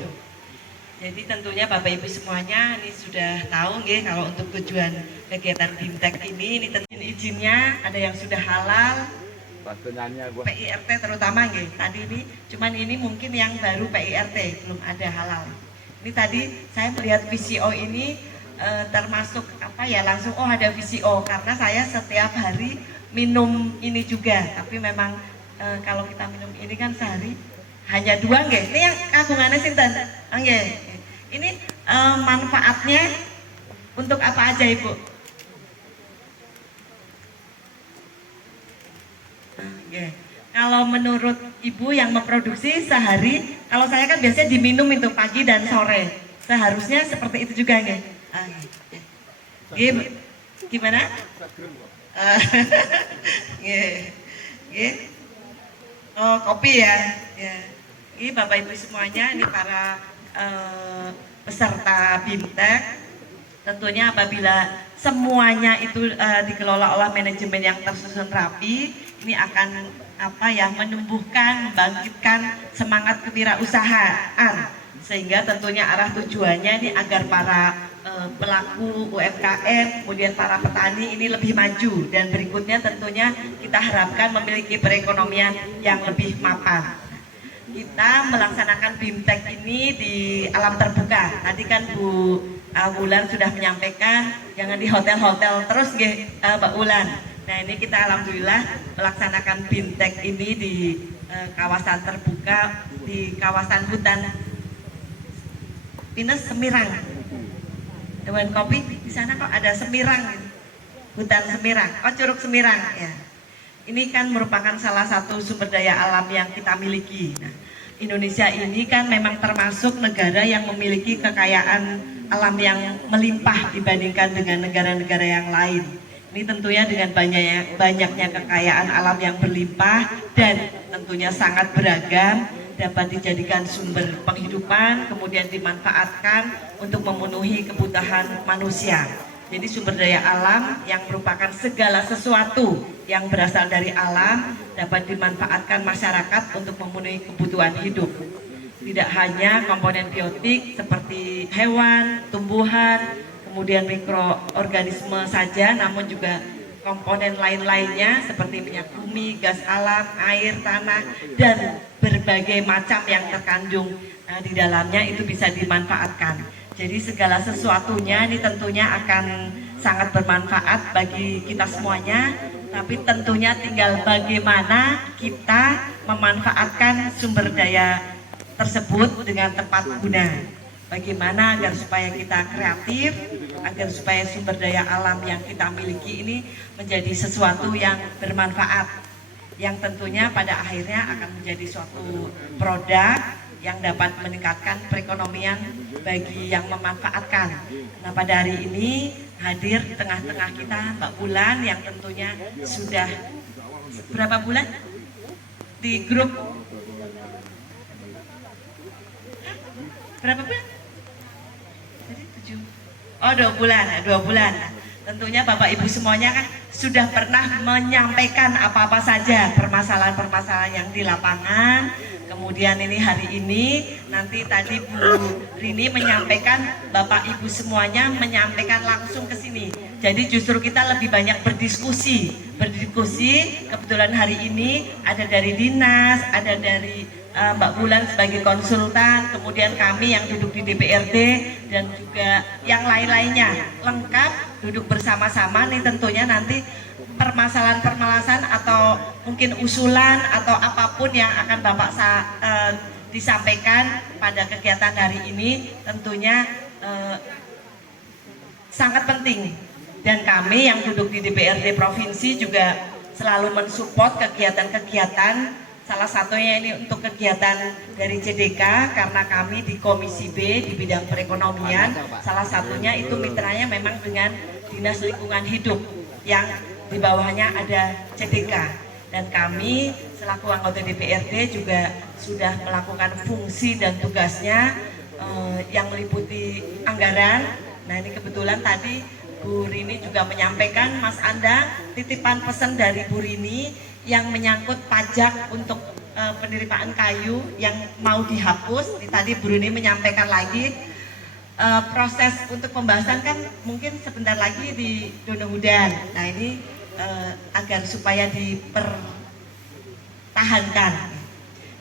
Jadi tentunya Bapak Ibu semuanya ini sudah tahu kalau untuk tujuan kegiatan BIMTEK ini tentu izinnya ada yang sudah halal, PIRT terutama tadi ini, cuman ini mungkin yang baru PIRT, belum ada halal. Ini tadi saya melihat VCO ini termasuk langsung ada VCO, karena saya setiap hari minum ini juga, tapi memang kalau kita minum ini kan sehari hanya 2 ini yang kagungannya sinten ini manfaatnya untuk apa aja Ibu? Kalau menurut Ibu yang memproduksi sehari, kalau saya kan biasanya diminum itu pagi dan sore, seharusnya seperti itu juga gimana? Oh, kopi ya. Ini Bapak Ibu semuanya, ini para peserta BIMTEK. Tentunya apabila semuanya itu dikelola oleh manajemen yang tersusun rapi, ini akan menumbuhkan, membangkitkan semangat kewirausahaan, sehingga tentunya arah tujuannya ini agar para pelaku UMKM, kemudian para petani ini lebih maju, dan berikutnya tentunya kita harapkan memiliki perekonomian yang lebih mapan. Kita melaksanakan BIMTEK ini di alam terbuka. Tadi kan Bu Wulan sudah menyampaikan jangan di hotel-hotel terus Mbak Wulan. Nah ini kita alhamdulillah melaksanakan BIMTEK ini di kawasan terbuka, di kawasan hutan Pinus Semirang. Dewan Kopi di sana kok ada Semirang, hutan Semirang, Curug Semirang ya. Ini kan merupakan salah satu sumber daya alam yang kita miliki. Nah, Indonesia ini kan memang termasuk negara yang memiliki kekayaan alam yang melimpah dibandingkan dengan negara-negara yang lain. Ini tentunya dengan banyaknya kekayaan alam yang berlimpah dan tentunya sangat beragam, dapat dijadikan sumber penghidupan, kemudian dimanfaatkan untuk memenuhi kebutuhan manusia. Jadi sumber daya alam yang merupakan segala sesuatu yang berasal dari alam dapat dimanfaatkan masyarakat untuk memenuhi kebutuhan hidup. Tidak hanya komponen biotik seperti hewan, tumbuhan, kemudian mikroorganisme saja, namun juga komponen lain-lainnya seperti minyak bumi, gas alam, air, tanah, dan berbagai macam yang terkandung di dalamnya itu bisa dimanfaatkan. Jadi segala sesuatunya ini tentunya akan sangat bermanfaat bagi kita semuanya, tapi tentunya tinggal bagaimana kita memanfaatkan sumber daya tersebut dengan tepat guna. Bagaimana agar supaya kita kreatif, agar supaya sumber daya alam yang kita miliki ini menjadi sesuatu yang bermanfaat, yang tentunya pada akhirnya akan menjadi suatu produk yang dapat meningkatkan perekonomian bagi yang memanfaatkan. Nah, pada hari ini hadir di tengah-tengah kita Mbak Bulan yang tentunya sudah berapa bulan di grup? Berapa bulan? Jadi 7. Oh, 2 bulan, 2 bulan. Tentunya Bapak Ibu semuanya kan sudah pernah menyampaikan apa-apa saja permasalahan-permasalahan yang di lapangan. Kemudian ini hari ini, nanti tadi Bu Rini menyampaikan, Bapak Ibu semuanya menyampaikan langsung ke sini. Jadi justru kita lebih banyak berdiskusi. Kebetulan hari ini ada dari dinas, ada dari Mbak Bulan sebagai konsultan, kemudian kami yang duduk di DPRD dan juga yang lain-lainnya lengkap duduk bersama-sama nih tentunya nanti permasalahan-permasalahan atau mungkin usulan atau apapun yang akan Bapak disampaikan pada kegiatan hari ini tentunya sangat penting, dan kami yang duduk di DPRD Provinsi juga selalu mensupport kegiatan-kegiatan. Salah satunya ini untuk kegiatan dari CDK karena kami di Komisi B di bidang perekonomian, salah satunya itu mitranya memang dengan Dinas Lingkungan Hidup yang di bawahnya ada CDK, dan kami selaku anggota DPRD juga sudah melakukan fungsi dan tugasnya yang meliputi anggaran. Nah, ini kebetulan tadi Bu Rini juga menyampaikan, Mas Anda titipan pesan dari Bu Rini yang menyangkut pajak untuk penerimaan kayu yang mau dihapus. Tadi Bu Rini menyampaikan lagi proses untuk pembahasan kan mungkin sebentar lagi di Dono Hudan. Nah, ini agar supaya dipertahankan,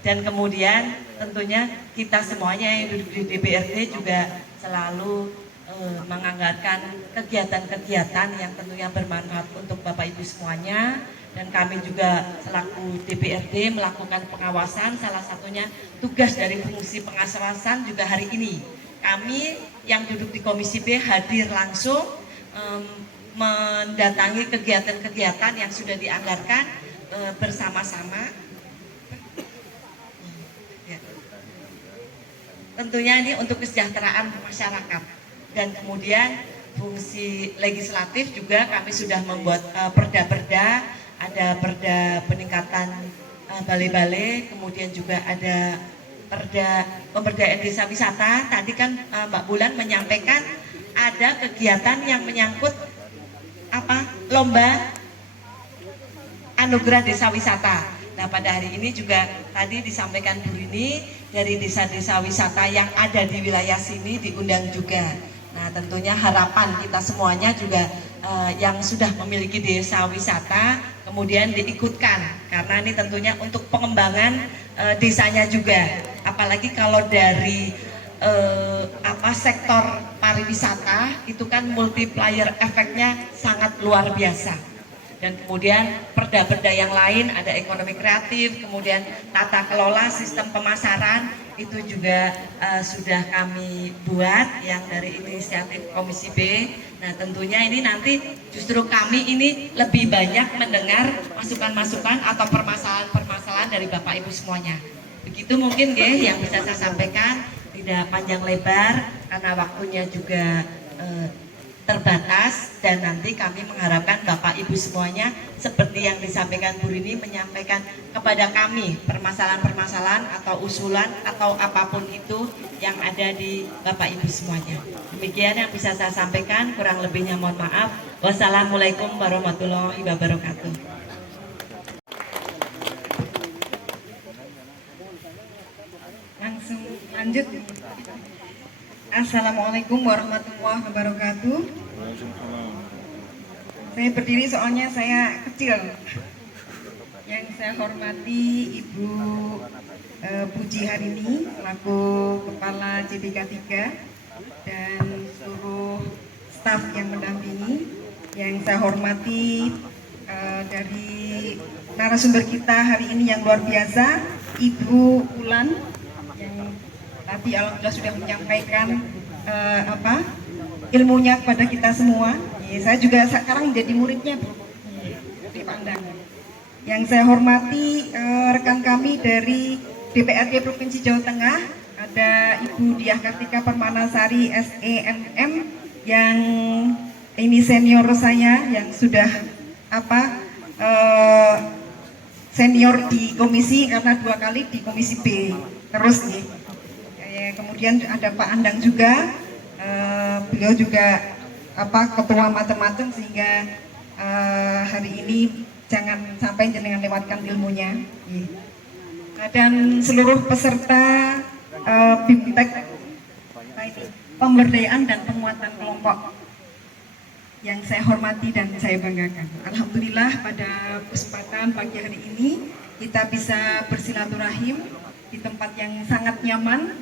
dan kemudian tentunya kita semuanya yang duduk di DPRD juga selalu menganggarkan kegiatan-kegiatan yang tentunya bermanfaat untuk Bapak Ibu semuanya, dan kami juga selaku DPRD melakukan pengawasan. Salah satunya tugas dari fungsi pengawasan juga hari ini kami yang duduk di Komisi B hadir langsung mendatangi kegiatan-kegiatan yang sudah dianggarkan bersama-sama. Tentunya ini untuk kesejahteraan masyarakat, dan kemudian fungsi legislatif juga kami sudah membuat perda-perda, ada perda peningkatan balai-balai, kemudian juga ada perda pemberdayaan desa wisata. Tadi kan Mbak Bulan menyampaikan ada kegiatan yang menyangkut lomba anugerah desa wisata. Nah, pada hari ini juga tadi disampaikan Bu Rini dari desa-desa wisata yang ada di wilayah sini diundang juga. Nah, tentunya harapan kita semuanya juga yang sudah memiliki desa wisata kemudian diikutkan, karena ini tentunya untuk pengembangan desanya juga. Apalagi kalau dari sektor pariwisata itu kan multiplier efeknya sangat luar biasa. Dan kemudian perda-perda yang lain ada ekonomi kreatif, kemudian tata kelola sistem pemasaran itu juga sudah kami buat yang dari inisiatif Komisi B. Nah, tentunya ini nanti justru kami ini lebih banyak mendengar masukan-masukan atau permasalahan-permasalahan dari Bapak Ibu semuanya. Begitu mungkin yang bisa saya sampaikan, tidak panjang lebar karena waktunya juga terbatas, dan nanti kami mengharapkan Bapak Ibu semuanya seperti yang disampaikan Bu Rini menyampaikan kepada kami permasalahan-permasalahan atau usulan atau apapun itu yang ada di Bapak Ibu semuanya. Demikian yang bisa saya sampaikan, kurang lebihnya mohon maaf. Wassalamualaikum warahmatullahi wabarakatuh. Langsung lanjut. Assalamualaikum warahmatullahi wabarakatuh. Saya berdiri soalnya saya kecil. Yang saya hormati Ibu Puji Harini selaku Kepala CDK 3, dan seluruh staf yang mendampingi. Yang saya hormati dari narasumber kita hari ini yang luar biasa, Ibu Ulan, yang tadi alhamdulillah sudah menyampaikan ilmunya kepada kita semua. Saya juga sekarang menjadi muridnya, Bu. Dipandang. Yang saya hormati rekan kami dari DPRD Provinsi Jawa Tengah, ada Ibu Diah Kartika Permanasari SEMM yang ini senior saya yang sudah senior di komisi karena 2 kali di komisi B terus nih. Kemudian ada Pak Andang juga, beliau juga ketua macam-macam sehingga hari ini jangan sampai jenengan lewatkan ilmunya. Dan seluruh peserta BIMTEK pemberdayaan dan penguatan kelompok yang saya hormati dan saya banggakan. Alhamdulillah pada kesempatan pagi hari ini kita bisa bersilaturahim di tempat yang sangat nyaman,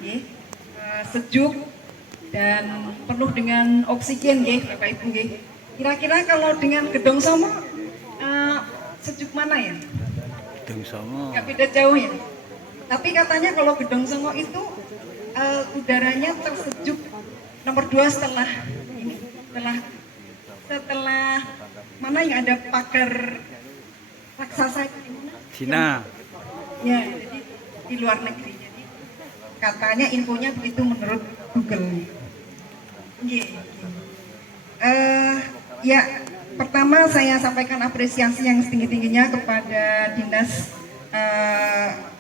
sejuk dan penuh dengan oksigen, Bapak Ibu. Kira-kira kalau dengan Gedong Songo sejuk mana ya? Gedong Songo. Nggak beda jauh ya. Tapi katanya kalau Gedong Songo itu udaranya tersejuk nomor 2 setelah mana yang ada pagar raksasa itu di mana? Cina. Ya, jadi di luar negeri. Jadi katanya infonya begitu menurut Google. Ya, pertama saya sampaikan apresiasi yang setinggi-tingginya kepada Dinas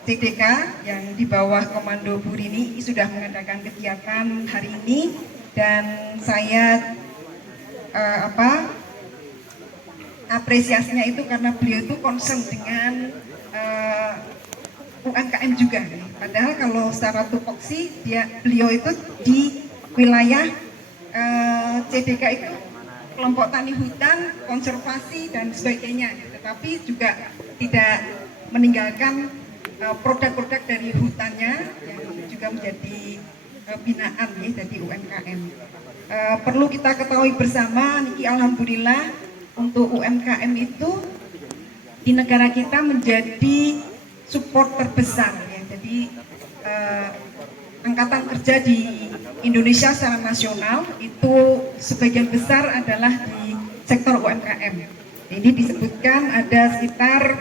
TDK yang di bawah Komando Bu Rini sudah mengadakan kegiatan hari ini, dan saya apresiasinya itu karena beliau itu concern dengan UMKM juga. Padahal kalau secara tupoksi beliau itu di wilayah CDK itu kelompok tani hutan, konservasi dan sebagainya, tetapi juga tidak meninggalkan produk-produk dari hutannya yang juga menjadi binaan dari UMKM. Perlu kita ketahui bersama, niki alhamdulillah untuk UMKM itu di negara kita menjadi support terbesar ya. Jadi angkatan kerja di Indonesia secara nasional itu sebagian besar adalah di sektor UMKM. Ini disebutkan ada sekitar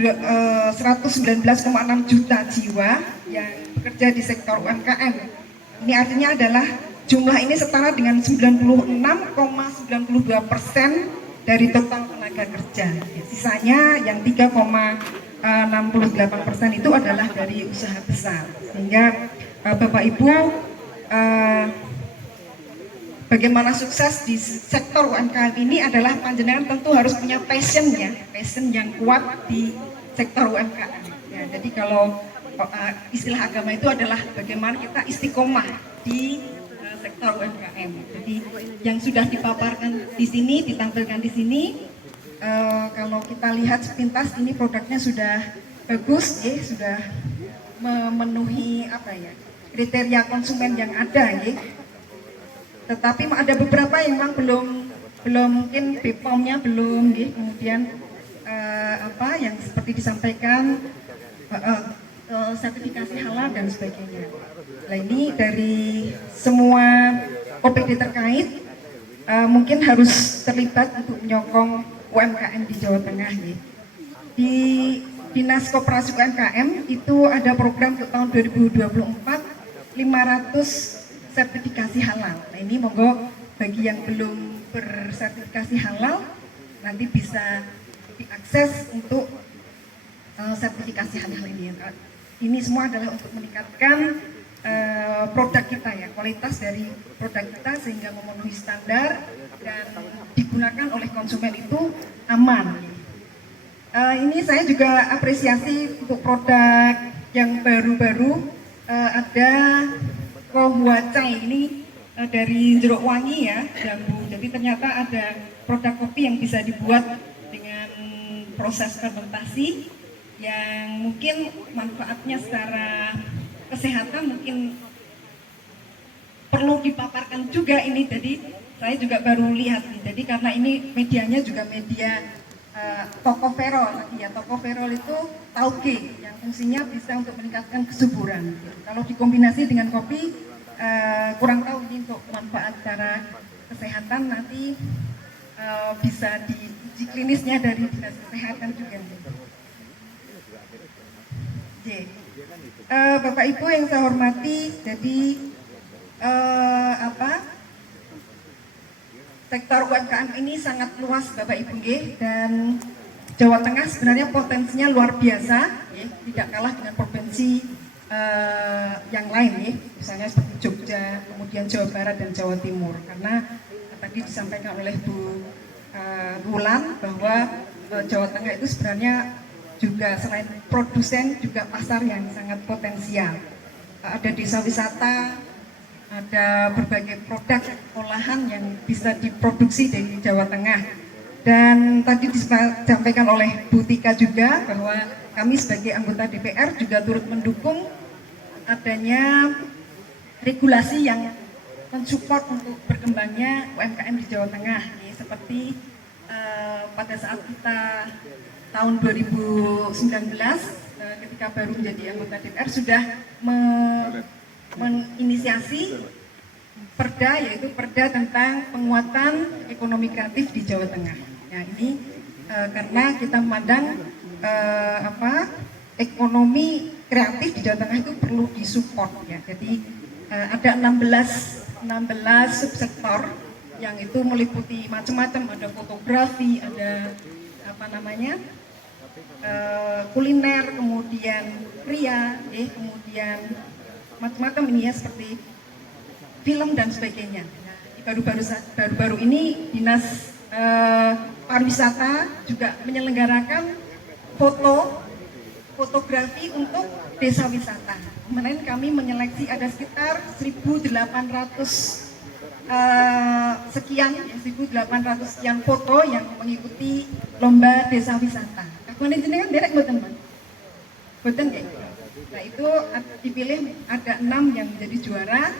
119,6 juta jiwa yang bekerja di sektor UMKM. Ini artinya adalah jumlah ini setara dengan 96,92% dari total tenaga kerja. Sisanya yang 3,68% itu adalah dari usaha besar. Sehingga Bapak Ibu, bagaimana sukses di sektor UMKM ini adalah panjenengan tentu harus punya passion yang kuat di sektor UMKM. Ya, jadi kalau istilah agama itu adalah bagaimana kita istiqomah di sektor UMKM. Jadi yang sudah dipaparkan di sini, ditampilkan di sini, kalau kita lihat sepintas ini produknya sudah bagus, sudah memenuhi kriteria konsumen yang ada, Tetapi ada beberapa yang memang belum mungkin BPOM-nya belum, kemudian yang seperti disampaikan sertifikasi halal dan sebagainya. Nah ini dari semua OPD terkait mungkin harus terlibat untuk menyokong UMKM di Jawa Tengah. Di Dinas Koperasi UMKM itu ada program untuk tahun 2024 500 sertifikasi halal. Nah ini monggo bagi yang belum bersertifikasi halal nanti bisa diakses untuk sertifikasi halal ini. Ini semua adalah untuk meningkatkan produk kita kualitas dari produk kita sehingga memenuhi standar dan digunakan oleh konsumen itu aman. Ini saya juga apresiasi untuk produk yang baru-baru, ada Kohuacai ini dari jeruk wangi jambu. Jadi ternyata ada produk kopi yang bisa dibuat dengan proses fermentasi yang mungkin manfaatnya secara kesehatan mungkin perlu dipaparkan juga ini. Jadi saya juga baru lihat nih. Jadi karena ini medianya juga media tocopherol ya. Tocopherol itu tauge yang fungsinya bisa untuk meningkatkan kesuburan. Kalau dikombinasi dengan kopi kurang tahu ini untuk manfaat secara kesehatan, nanti bisa diuji klinisnya dari dinas kesehatan juga. Bapak Ibu yang saya hormati, jadi sektor UMKM ini sangat luas Bapak Ibu dan Jawa Tengah sebenarnya potensinya luar biasa, tidak kalah dengan provinsi yang lain, misalnya seperti Jogja, kemudian Jawa Barat dan Jawa Timur. Karena tadi disampaikan oleh Bu Wulan bahwa Jawa Tengah itu sebenarnya juga selain produsen juga pasar yang sangat potensial. Ada desa wisata, ada berbagai produk olahan yang bisa diproduksi dari Jawa Tengah. Dan tadi disampaikan oleh Bu Tika juga bahwa kami sebagai anggota DPR juga turut mendukung adanya regulasi yang mensupport untuk berkembangnya UMKM di Jawa Tengah. Seperti pada saat kita tahun 2019 ketika baru menjadi anggota DPR sudah menginisiasi perda, yaitu perda tentang penguatan ekonomi kreatif di Jawa Tengah. Nah ini karena kita memandang ekonomi kreatif di Jawa Tengah itu perlu disupport ya. Jadi ada 16 subsektor yang itu meliputi macam-macam, ada fotografi, ada kuliner, kemudian kria, kemudian macam-macam ini ya, seperti film dan sebagainya. Nah, baru-baru ini dinas pariwisata juga menyelenggarakan fotografi untuk desa wisata. Kemarin kami menyeleksi ada sekitar 1.800 sekian foto yang mengikuti lomba desa wisata. Kapan ini kan derek buatan Mas? Buatan ya. Nah itu dipilih ada 6 yang menjadi juara.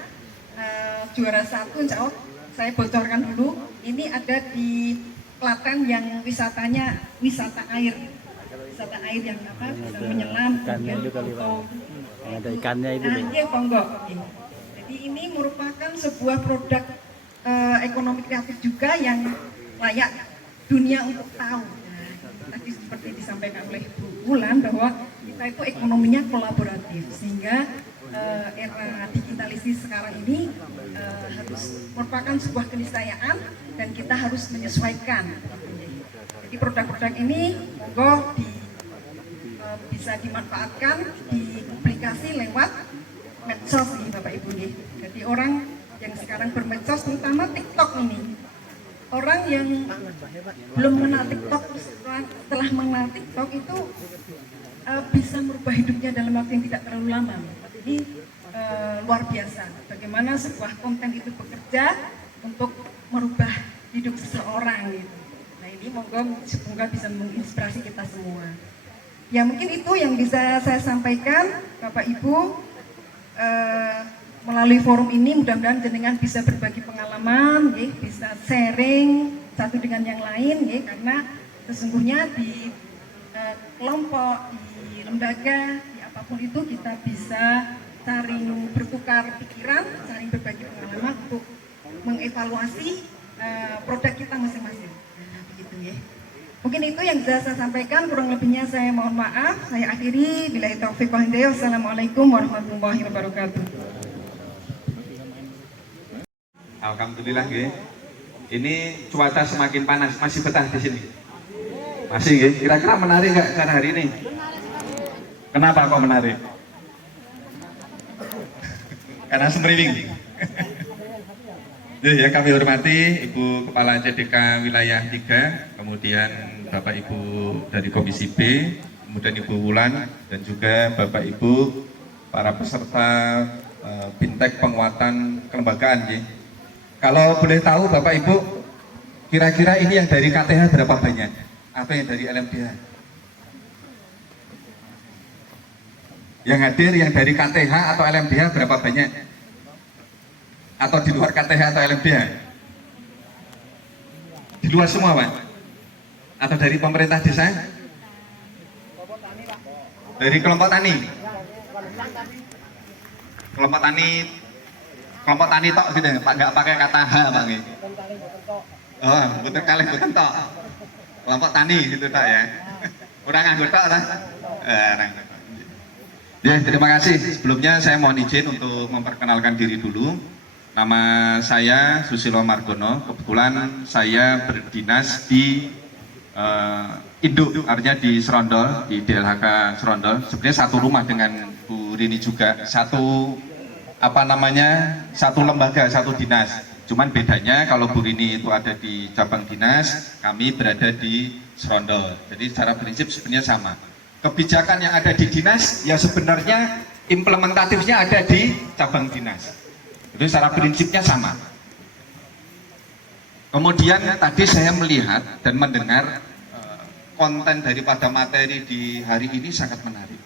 Juara 1 insya Allah saya bocorkan dulu. Ini ada di Klaten yang wisatanya wisata air. Wisata air yang bisa menyelam, ikannya juga liwat. Yang ada ikannya itu. Iya, Ponggok. Jadi ini merupakan sebuah produk ekonomi kreatif juga yang layak dunia untuk tahu. Nah, tadi seperti disampaikan oleh Bu Wulan bahwa kita itu ekonominya kolaboratif, sehingga era digitalisasi sekarang ini harus merupakan sebuah keniscayaan dan kita harus menyesuaikan. Jadi produk-produk ini monggo bisa dimanfaatkan, dipublikasi lewat medsos nih Bapak Ibu nih. Jadi orang yang sekarang bermedsos, terutama TikTok ini, orang yang belum mengenal TikTok setelah mengenal TikTok itu bisa merubah hidupnya dalam waktu yang tidak terlalu lama. Ini luar biasa. Bagaimana sebuah konten itu bekerja untuk merubah hidup seseorang gitu. Nah ini semoga bisa menginspirasi kita semua. Ya mungkin itu yang bisa saya sampaikan Bapak Ibu. Melalui forum ini mudah-mudahan jenengan bisa berbagi pengalaman, bisa sharing satu dengan yang lain, karena sesungguhnya di kelompok, di lembaga, di apapun itu kita bisa saling bertukar pikiran, saling berbagi pengalaman untuk mengevaluasi produk kita masing-masing. Nah, begitu ya. Mungkin itu yang bisa saya sampaikan, kurang lebihnya saya mohon maaf. Saya akhiri, billahi taufiq wal hidayah. Wassalamualaikum warahmatullahi wabarakatuh. Alhamdulillah nggih. Ini cuaca semakin panas, masih betah di sini. Masih nggih. Kira-kira menarik nggak acara hari ini? Kenapa kok menarik? Karena streaming. Ya, kami hormati Ibu Kepala CDK Wilayah 3, kemudian Bapak Ibu dari Komisi B, kemudian Ibu Wulan, dan juga Bapak Ibu para peserta Bintek penguatan kelembagaan. Ya. Kalau boleh tahu Bapak Ibu, kira-kira ini yang dari KTH berapa banyak? Atau yang dari LMDH? Yang hadir yang dari KTH atau LMDH berapa banyak? Atau di luar KTH atau LMDH? Di luar semua Pak? Atau dari pemerintah desa? Dari kelompok tani? Kelompok tani tok gitu ya Pak, nggak pakai kata H Pak nggih. Oh, betul kali bukan tok. Kelompok tani gitu tak ya. Kurang nganggo tok ta? Ya, terima kasih. Sebelumnya saya mohon izin untuk memperkenalkan diri dulu. Nama saya Susilo Margono. Kebetulan saya berdinas di Induk, artinya di Serondol, di DLHK Serondol. Sebenarnya satu rumah dengan Bu Rini juga, satu lembaga, satu dinas. Cuman bedanya kalau Bu Rini itu ada di cabang dinas, kami berada di Serondol. Jadi secara prinsip sebenarnya sama. Kebijakan yang ada di dinas, ya sebenarnya implementatifnya ada di cabang dinas. Jadi secara prinsipnya sama. Kemudian tadi saya melihat dan mendengar konten daripada materi di hari ini sangat menarik.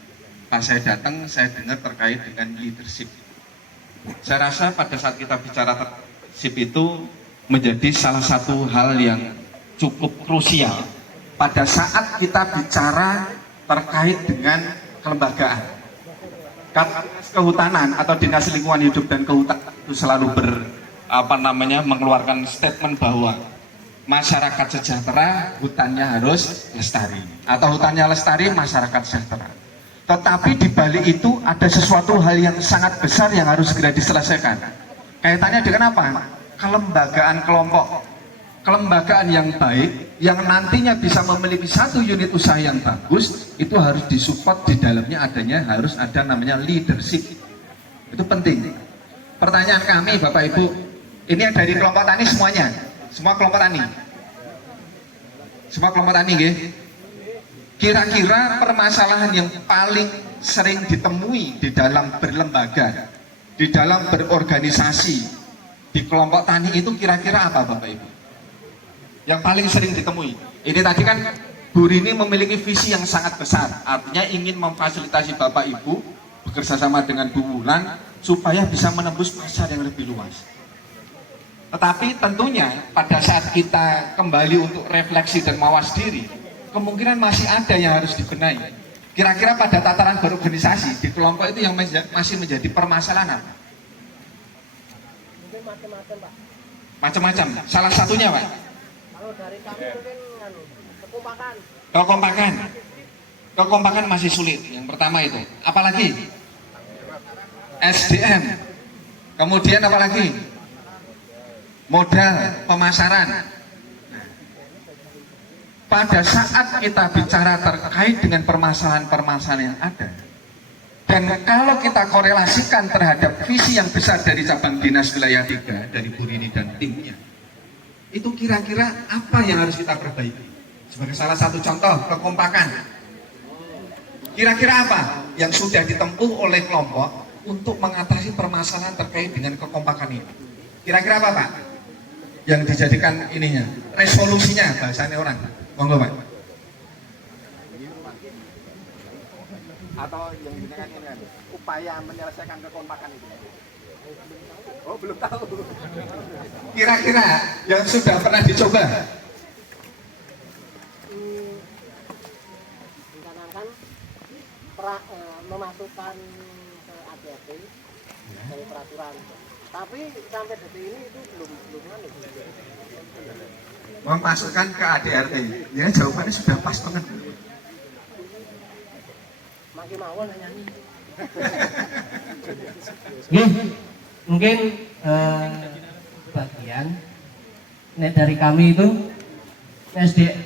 Pas saya datang, saya dengar terkait dengan leadership. Saya rasa pada saat kita bicara leadership itu menjadi salah satu hal yang cukup krusial pada saat kita bicara terkait dengan kelembagaan. Dinas Kehutanan atau Dinas Lingkungan Hidup dan Kehutanan itu selalu mengeluarkan statement bahwa masyarakat sejahtera, hutannya harus lestari, atau hutannya lestari, masyarakat sejahtera. Tetapi di balik itu ada sesuatu hal yang sangat besar yang harus segera diselesaikan. Kaitannya dengan apa? Kelembagaan kelompok, kelembagaan yang baik, yang nantinya bisa memiliki satu unit usaha yang bagus, itu harus disupport, di dalamnya harus ada namanya leadership. Itu penting. Pertanyaan kami Bapak Ibu, ini yang dari kelompok tani semuanya? Semua kelompok tani? Semua kelompok tani nggih? Kira-kira permasalahan yang paling sering ditemui di dalam berlembaga, di dalam berorganisasi, di kelompok tani itu kira-kira apa Bapak Ibu? Yang paling sering ditemui. Ini tadi kan Bu Rini memiliki visi yang sangat besar, artinya ingin memfasilitasi Bapak Ibu bekerja sama dengan Bu Wulan supaya bisa menembus pasar yang lebih luas. Tetapi tentunya pada saat kita kembali untuk refleksi dan mawas diri, kemungkinan masih ada yang harus dibenahi. Kira-kira pada tataran berorganisasi di kelompok itu yang masih menjadi permasalahan apa? Macam-macam. Salah satunya Pak? Kalau dari kami mungkin kekompakan. Kekompakan masih sulit. Yang pertama itu. Apalagi? SDM. Kemudian apalagi? Modal pemasaran. Pada saat kita bicara terkait dengan permasalahan-permasalahan yang ada, dan kalau kita korelasikan terhadap visi yang besar dari cabang dinas wilayah 3 dari Bu Rini dan timnya, itu kira-kira apa yang harus kita perbaiki? Sebagai salah satu contoh, kekompakan. Kira-kira apa yang sudah ditempuh oleh kelompok untuk mengatasi permasalahan terkait dengan kekompakan ini? Kira-kira apa Pak? Yang dijadikan ininya, resolusinya bahasanya orang. Monggo Pak. Atau yang digunakan ini kan, upaya menyelesaikan kekompakan itu. Oh, belum tahu. Kira-kira yang sudah pernah dicoba? Rencanakan memasukkan ke ADRT dari peraturan. Tapi sampai detik ini itu belum Memasukkan ke ADRT. Ya jawabannya sudah pas banget. makin mawon nyanyi. Mungkin bagian dari kami itu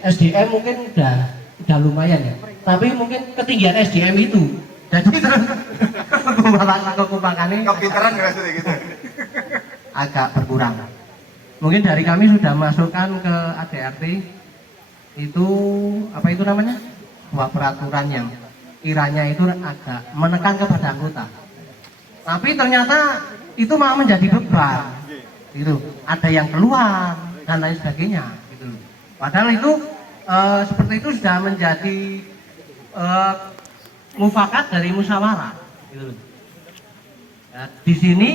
SDM mungkin udah lumayan ya. Tapi mungkin ketinggian SDM itu. Jadi terus kekompakannya Kepintaran nggak sih gitu? agak berkurang. Mungkin dari kami sudah masukkan ke ADRT itu apa itu namanya? Sebuah peraturan yang kiranya itu agak menekan kepada anggota. Tapi ternyata itu malah menjadi beban. Gitu. Ada yang keluar dan lain sebagainya gitu. Padahal itu seperti itu sudah menjadi mufakat dari musyawarah gitu. Nah, di sini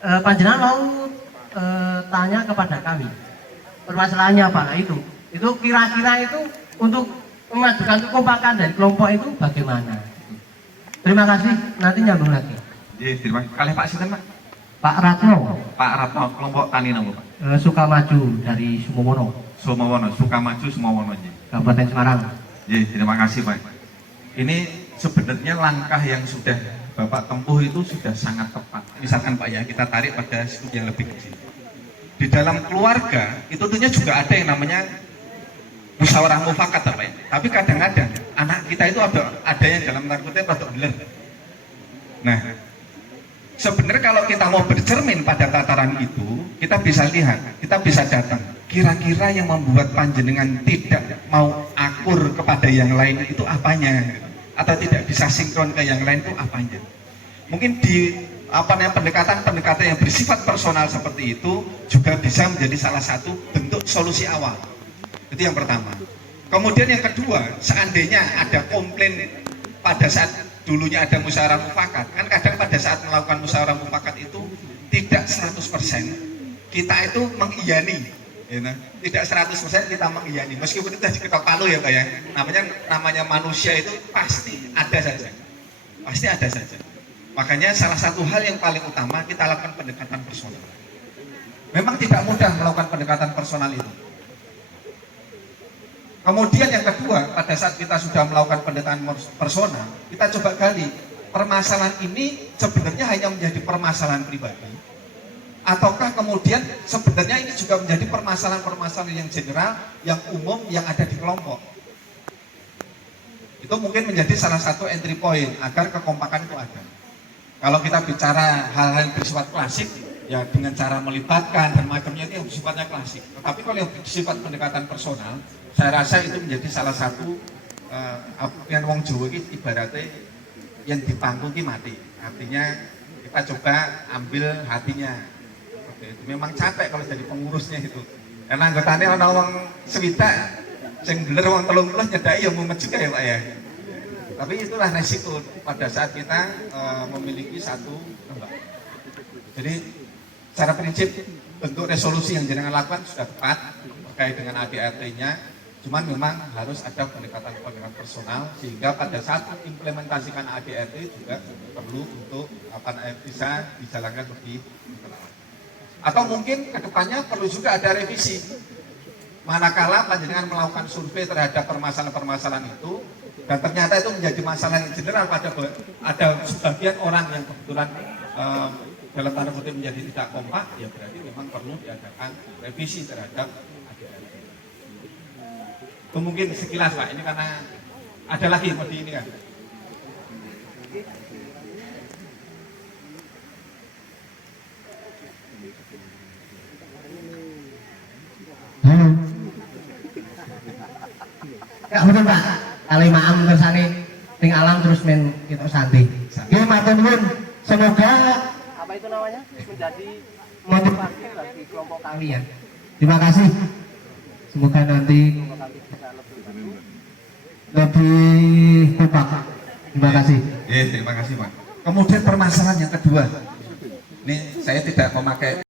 panjenengan mau tanya kepada kami permasalahannya apa. Nah, itu kira-kira itu untuk memajukan kekompakan dari kelompok itu bagaimana. Terima kasih, nanti nyambung lagi. Terima kasih. Kalih Pak Sinten, Pak? Pak Ratno, Pak Ratno, kelompok tani napa, Pak? Sukamaju dari Sumowono, Sukamaju Sumowono nggih. Kabupaten Semarang. Nggih, terima kasih, Pak. Ini sebenarnya langkah yang sudah Bapak tempuh itu sudah sangat tepat. Misalkan Pak ya, kita tarik pada studi yang lebih kecil. Di dalam keluarga itu tentunya juga ada yang namanya musyawarah mufakat Pak ya. Tapi kadang-kadang anak kita itu ada yang dalam tanda kutip rada beler. Nah, sebenarnya kalau kita mau bercermin pada tataran itu, kita bisa lihat, kita bisa datang. Kira-kira yang membuat panjenengan tidak mau akur kepada yang lain itu apanya? Atau tidak bisa sinkron ke yang lain itu apanya? Mungkin di pendekatan-pendekatan yang bersifat personal seperti itu juga bisa menjadi salah satu bentuk solusi awal. Itu yang pertama. Kemudian yang kedua, seandainya ada komplain pada saat dulunya ada musyawarah mufakat, kan kadang pada saat melakukan musyawarah mufakat itu tidak 100% kita itu mengiyani, ya, tidak 100% kita mengiyani, meskipun itu diketok palu ya Pak ya, namanya manusia itu pasti ada saja, makanya salah satu hal yang paling utama kita lakukan pendekatan personal. Memang tidak mudah melakukan pendekatan personal itu. Kemudian yang kedua, pada saat kita sudah melakukan pendekatan personal, kita coba gali permasalahan ini sebenarnya hanya menjadi permasalahan pribadi, ataukah kemudian sebenarnya ini juga menjadi permasalahan-permasalahan yang general, yang umum, yang ada di kelompok. Itu mungkin menjadi salah satu entry point agar kekompakan itu ada. Kalau kita bicara hal-hal yang bersifat klasik, ya dengan cara melibatkan dan macamnya itu yang sifatnya klasik. Tetapi kalau yang bersifat pendekatan personal, saya rasa itu menjadi salah satu yang wong Jawa ini ibaratnya yang dipangku ki mati. Artinya kita coba ambil hatinya. Oke, itu memang capek kalau jadi pengurusnya itu. Karena anggotanya ana wong swidak sing bener wong 30 nyedaki ya mumet juga ya Pak ya. Tapi itulah resiko pada saat kita memiliki satu lembaga. Jadi secara prinsip bentuk resolusi yang jenengan lakukan sudah tepat terkait dengan ADRT-nya. Cuman memang harus ada pendekatan personal sehingga pada saat mengimplementasikan ADRT juga perlu untuk bisa dijalankan lebih tepat. Atau mungkin kedepannya perlu juga ada revisi. Manakala panjenengan melakukan survei terhadap permasalahan-permasalahan itu dan ternyata itu menjadi masalah yang general pada ada sebagian orang yang kebetulan dalam tanda kutip menjadi tidak kompak, ya berarti memang perlu diadakan revisi terhadap ADRT. Itu mungkin sekilas Pak, ini karena ada lagi seperti ini kan. Ya betul Pak, kali maam tersane ting alam terus main kita santai. Oke, matur nuwun. Semoga apa itu namanya menjadi motivasi bagi kelompok kami ya. Terima kasih. Semoga nanti lebih kompak. Terima kasih. Terima kasih Pak. Kemudian permasalahan yang kedua, ini saya tidak memakai